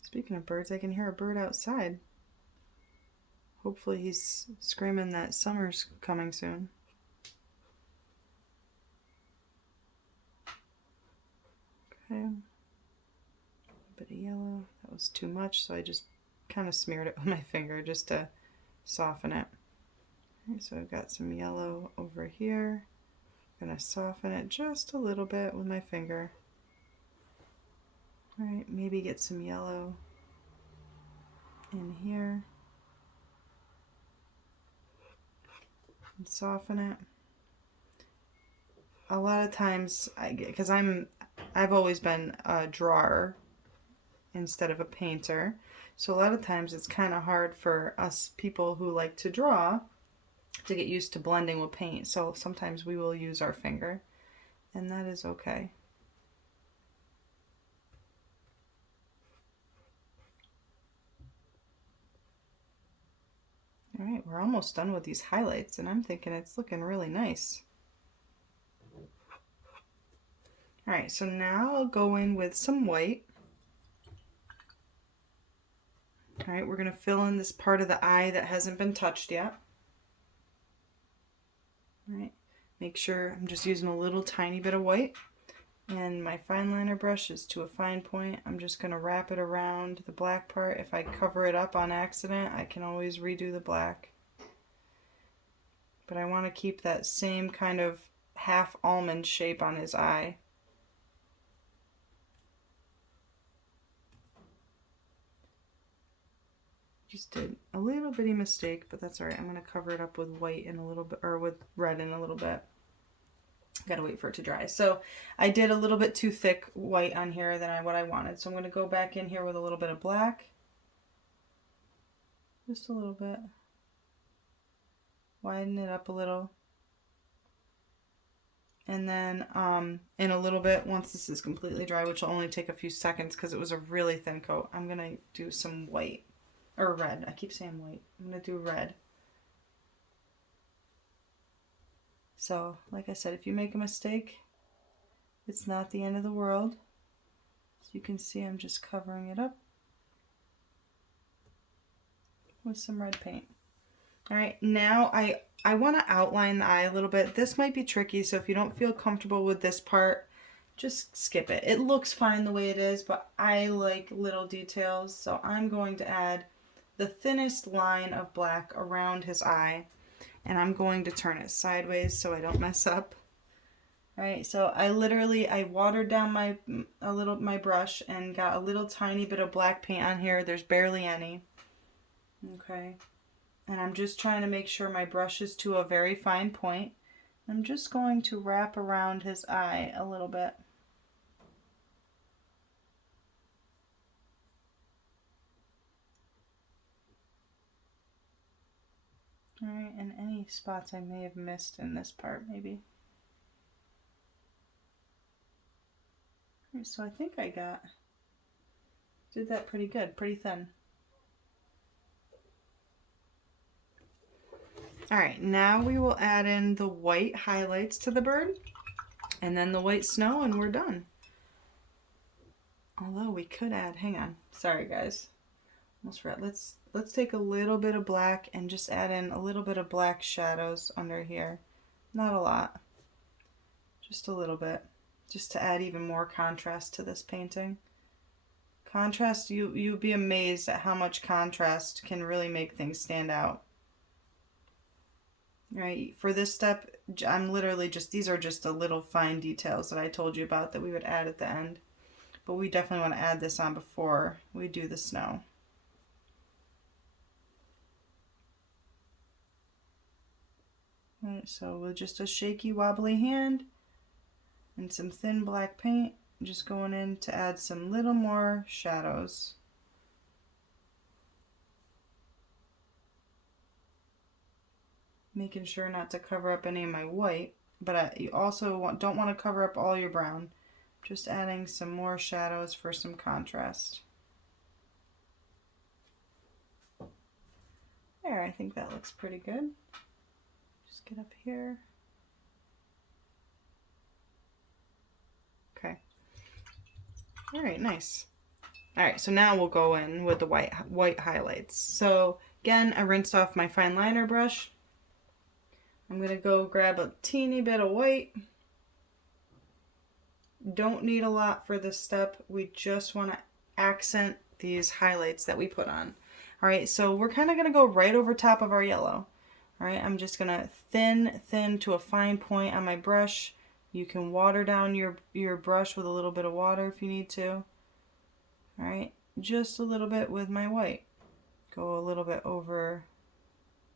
Speaking of birds, I can hear a bird outside. Hopefully he's screaming that summer's coming soon. Okay. A bit of yellow. That was too much, so I just kind of smeared it with my finger just to soften it. Okay, so I've got some yellow over here. I'm going to soften it just a little bit with my finger. All right, maybe get some yellow in here and soften it. A lot of times, because I've always been a drawer instead of a painter, so a lot of times it's kind of hard for us people who like to draw to get used to blending with paint. So sometimes we will use our finger, and that is okay. All right, we're almost done with these highlights, and I'm thinking it's looking really nice. All right, so now I'll go in with some white. All right, we're going to fill in this part of the eye that hasn't been touched yet. All right, make sure I'm just using a little tiny bit of white, and my fine liner brush is to a fine point. I'm just going to wrap it around the black part. If I cover it up on accident, I can always redo the black. But I want to keep that same kind of half almond shape on his eye. Just did a little bitty mistake, but that's all right. I'm going to cover it up with white in a little bit, or with red in a little bit. Gotta wait for it to dry. So I did a little bit too thick white on here than what I wanted. So I'm going to go back in here with a little bit of black. Just a little bit. Widen it up a little. And then in a little bit, once this is completely dry, which will only take a few seconds because it was a really thin coat, I'm going to do some white. Or red. I keep saying white. I'm going to do red. So, like I said, if you make a mistake, it's not the end of the world. As you can see, I'm just covering it up with some red paint. All right, now I want to outline the eye a little bit. This might be tricky, so if you don't feel comfortable with this part, just skip it. It looks fine the way it is, but I like little details, so I'm going to add the thinnest line of black around his eye, and I'm going to turn it sideways so I don't mess up. All right, so I watered down my brush and got a little tiny bit of black paint on here. There's barely any. Okay, and I'm just trying to make sure my brush is to a very fine point. I'm just going to wrap around his eye a little bit. All right, and any spots I may have missed in this part, maybe. All right, so I think I did that pretty good, pretty thin. All right, now we will add in the white highlights to the bird, and then the white snow, and we're done. Although we could add, hang on, sorry guys, almost forgot. Let's take a little bit of black and just add in a little bit of black shadows under here. Not a lot, just a little bit, just to add even more contrast to this painting. Contrast, you'd be amazed at how much contrast can really make things stand out. Right, for this step, I'm literally just, these are just the little fine details that I told you about that we would add at the end. But we definitely want to add this on before we do the snow. Right, so with just a shaky, wobbly hand and some thin black paint, just going in to add some little more shadows. Making sure not to cover up any of my white, but you also don't want to cover up all your brown. Just adding some more shadows for some contrast. There, I think that looks pretty good. Just get up here. Okay. All right, nice. All right, so now we'll go in with the white highlights. So again, I rinsed off my fine liner brush. I'm gonna go grab a teeny bit of white. Don't need a lot for this step. We just want to accent these highlights that we put on. All right, so we're kind of gonna go right over top of our yellow. All right, I'm just gonna thin to a fine point on my brush. You can water down your brush with a little bit of water if you need to. All right, just a little bit with my white. Go a little bit over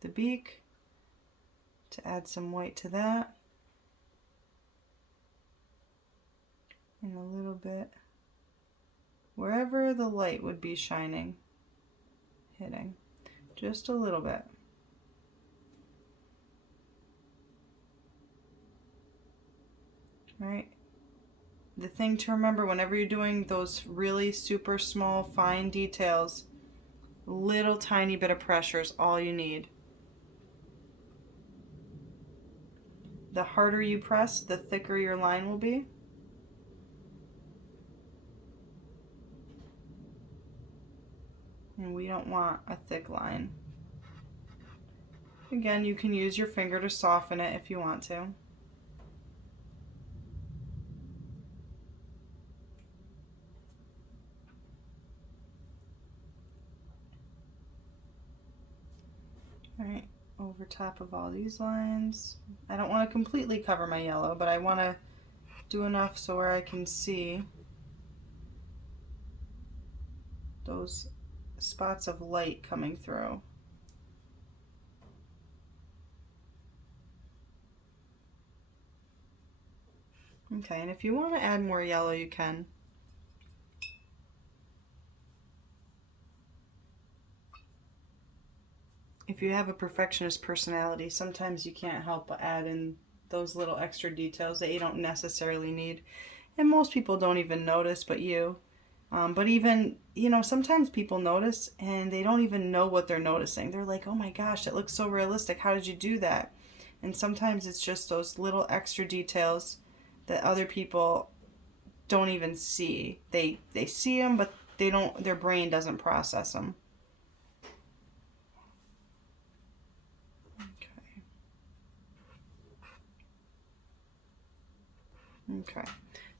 the beak to add some white to that. And a little bit wherever the light would be shining, hitting. Just a little bit. All right. The thing to remember whenever you're doing those really super small, fine details, little tiny bit of pressure is all you need. The harder you press, the thicker your line will be. And we don't want a thick line. Again, you can use your finger to soften it if you want to. All right, over top of all these lines. I don't want to completely cover my yellow, but I want to do enough so where I can see those spots of light coming through. Okay, and if you want to add more yellow, you can. If you have a perfectionist personality, sometimes you can't help but add in those little extra details that you don't necessarily need. And most people don't even notice but you. But even, sometimes people notice and they don't even know what they're noticing. They're like, oh my gosh, that looks so realistic. How did you do that? And sometimes it's just those little extra details that other people don't even see. They see them, but their brain doesn't process them. Okay,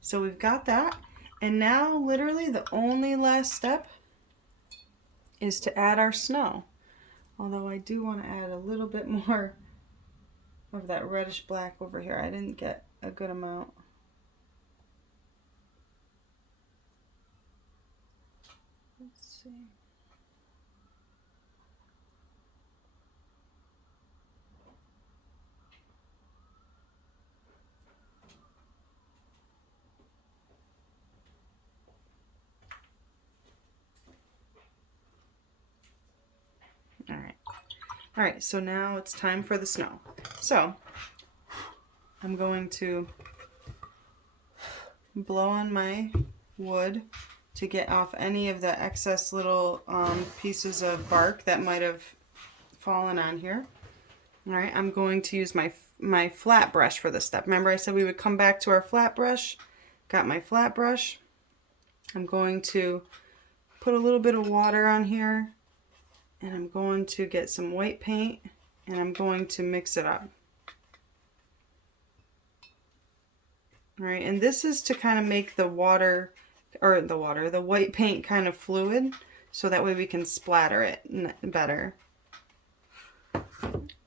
so we've got that. And now literally the only last step is to add our snow. Although I do want to add a little bit more of that reddish black over here. I didn't get a good amount. Let's see. All right, so now it's time for the snow. So I'm going to blow on my wood to get off any of the excess little pieces of bark that might have fallen on here. All right, I'm going to use my flat brush for this step. Remember I said we would come back to our flat brush? Got my flat brush. I'm going to put a little bit of water on here, and I'm going to get some white paint, and I'm going to mix it up. All right, and this is to kind of make the white paint kind of fluid, so that way we can splatter it better. All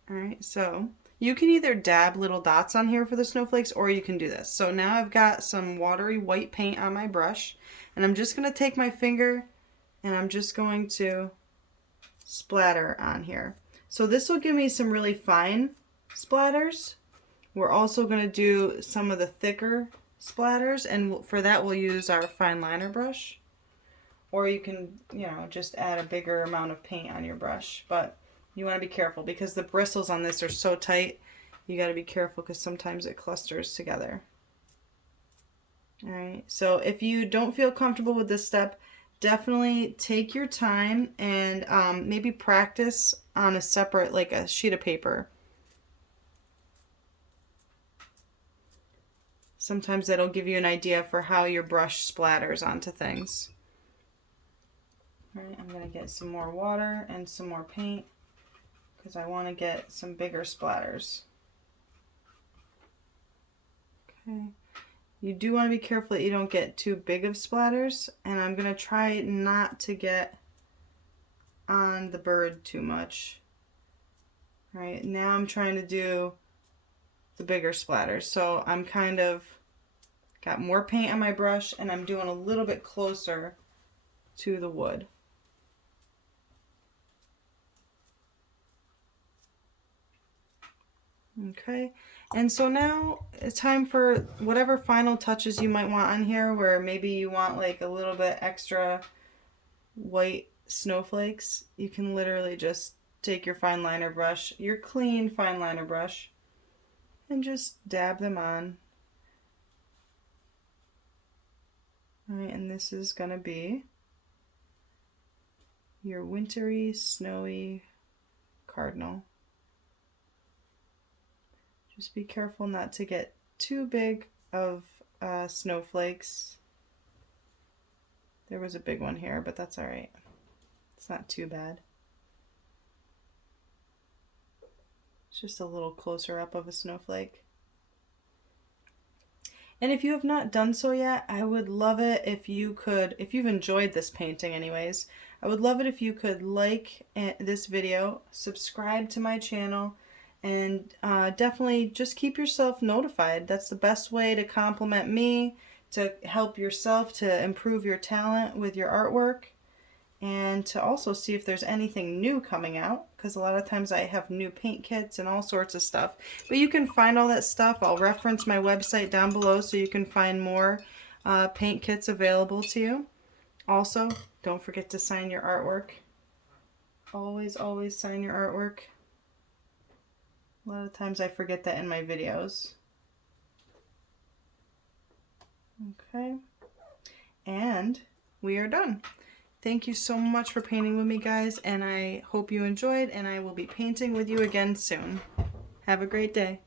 right, so You can either dab little dots on here for the snowflakes, or you can do this. So now I've got some watery white paint on my brush, and I'm just going to take my finger and I'm just going to splatter on here. So this will give me some really fine splatters. We're also going to do some of the thicker splatters, and for that we'll use our fine liner brush. Or you can, just add a bigger amount of paint on your brush. But you want to be careful because the bristles on this are so tight. You got to be careful because sometimes it clusters together. All right, so if you don't feel comfortable with this step, definitely take your time and maybe practice on a separate, like a sheet of paper. Sometimes that'll give you an idea for how your brush splatters onto things. All right, I'm going to get some more water and some more paint because I want to get some bigger splatters. Okay. You do want to be careful that you don't get too big of splatters, and I'm going to try not to get on the bird too much. All right, now I'm trying to do the bigger splatters. So I'm kind of got more paint on my brush, and I'm doing a little bit closer to the wood. Okay, and so now it's time for whatever final touches you might want on here, where maybe you want like a little bit extra white snowflakes. You can literally just take your fine liner brush, your clean fine liner brush, and just dab them on. All right, and this is gonna be your wintry, snowy cardinal. Just be careful not to get too big of snowflakes. There was a big one here, but that's all right. It's not too bad. It's just a little closer up of a snowflake. And if you have not done so yet, I would love it if you could, if you've enjoyed this painting anyways, I would love it if you could like this video, subscribe to my channel, and definitely just keep yourself notified. That's the best way to compliment me, to help yourself to improve your talent with your artwork, and to also see if there's anything new coming out, because a lot of times I have new paint kits and all sorts of stuff. But you can find all that stuff. I'll reference my website down below so you can find more paint kits available to you. Also, don't forget to sign your artwork. Always, always sign your artwork. A lot of times I forget that in my videos. Okay. And we are done. Thank you so much for painting with me, guys, and I hope you enjoyed, and I will be painting with you again soon. Have a great day.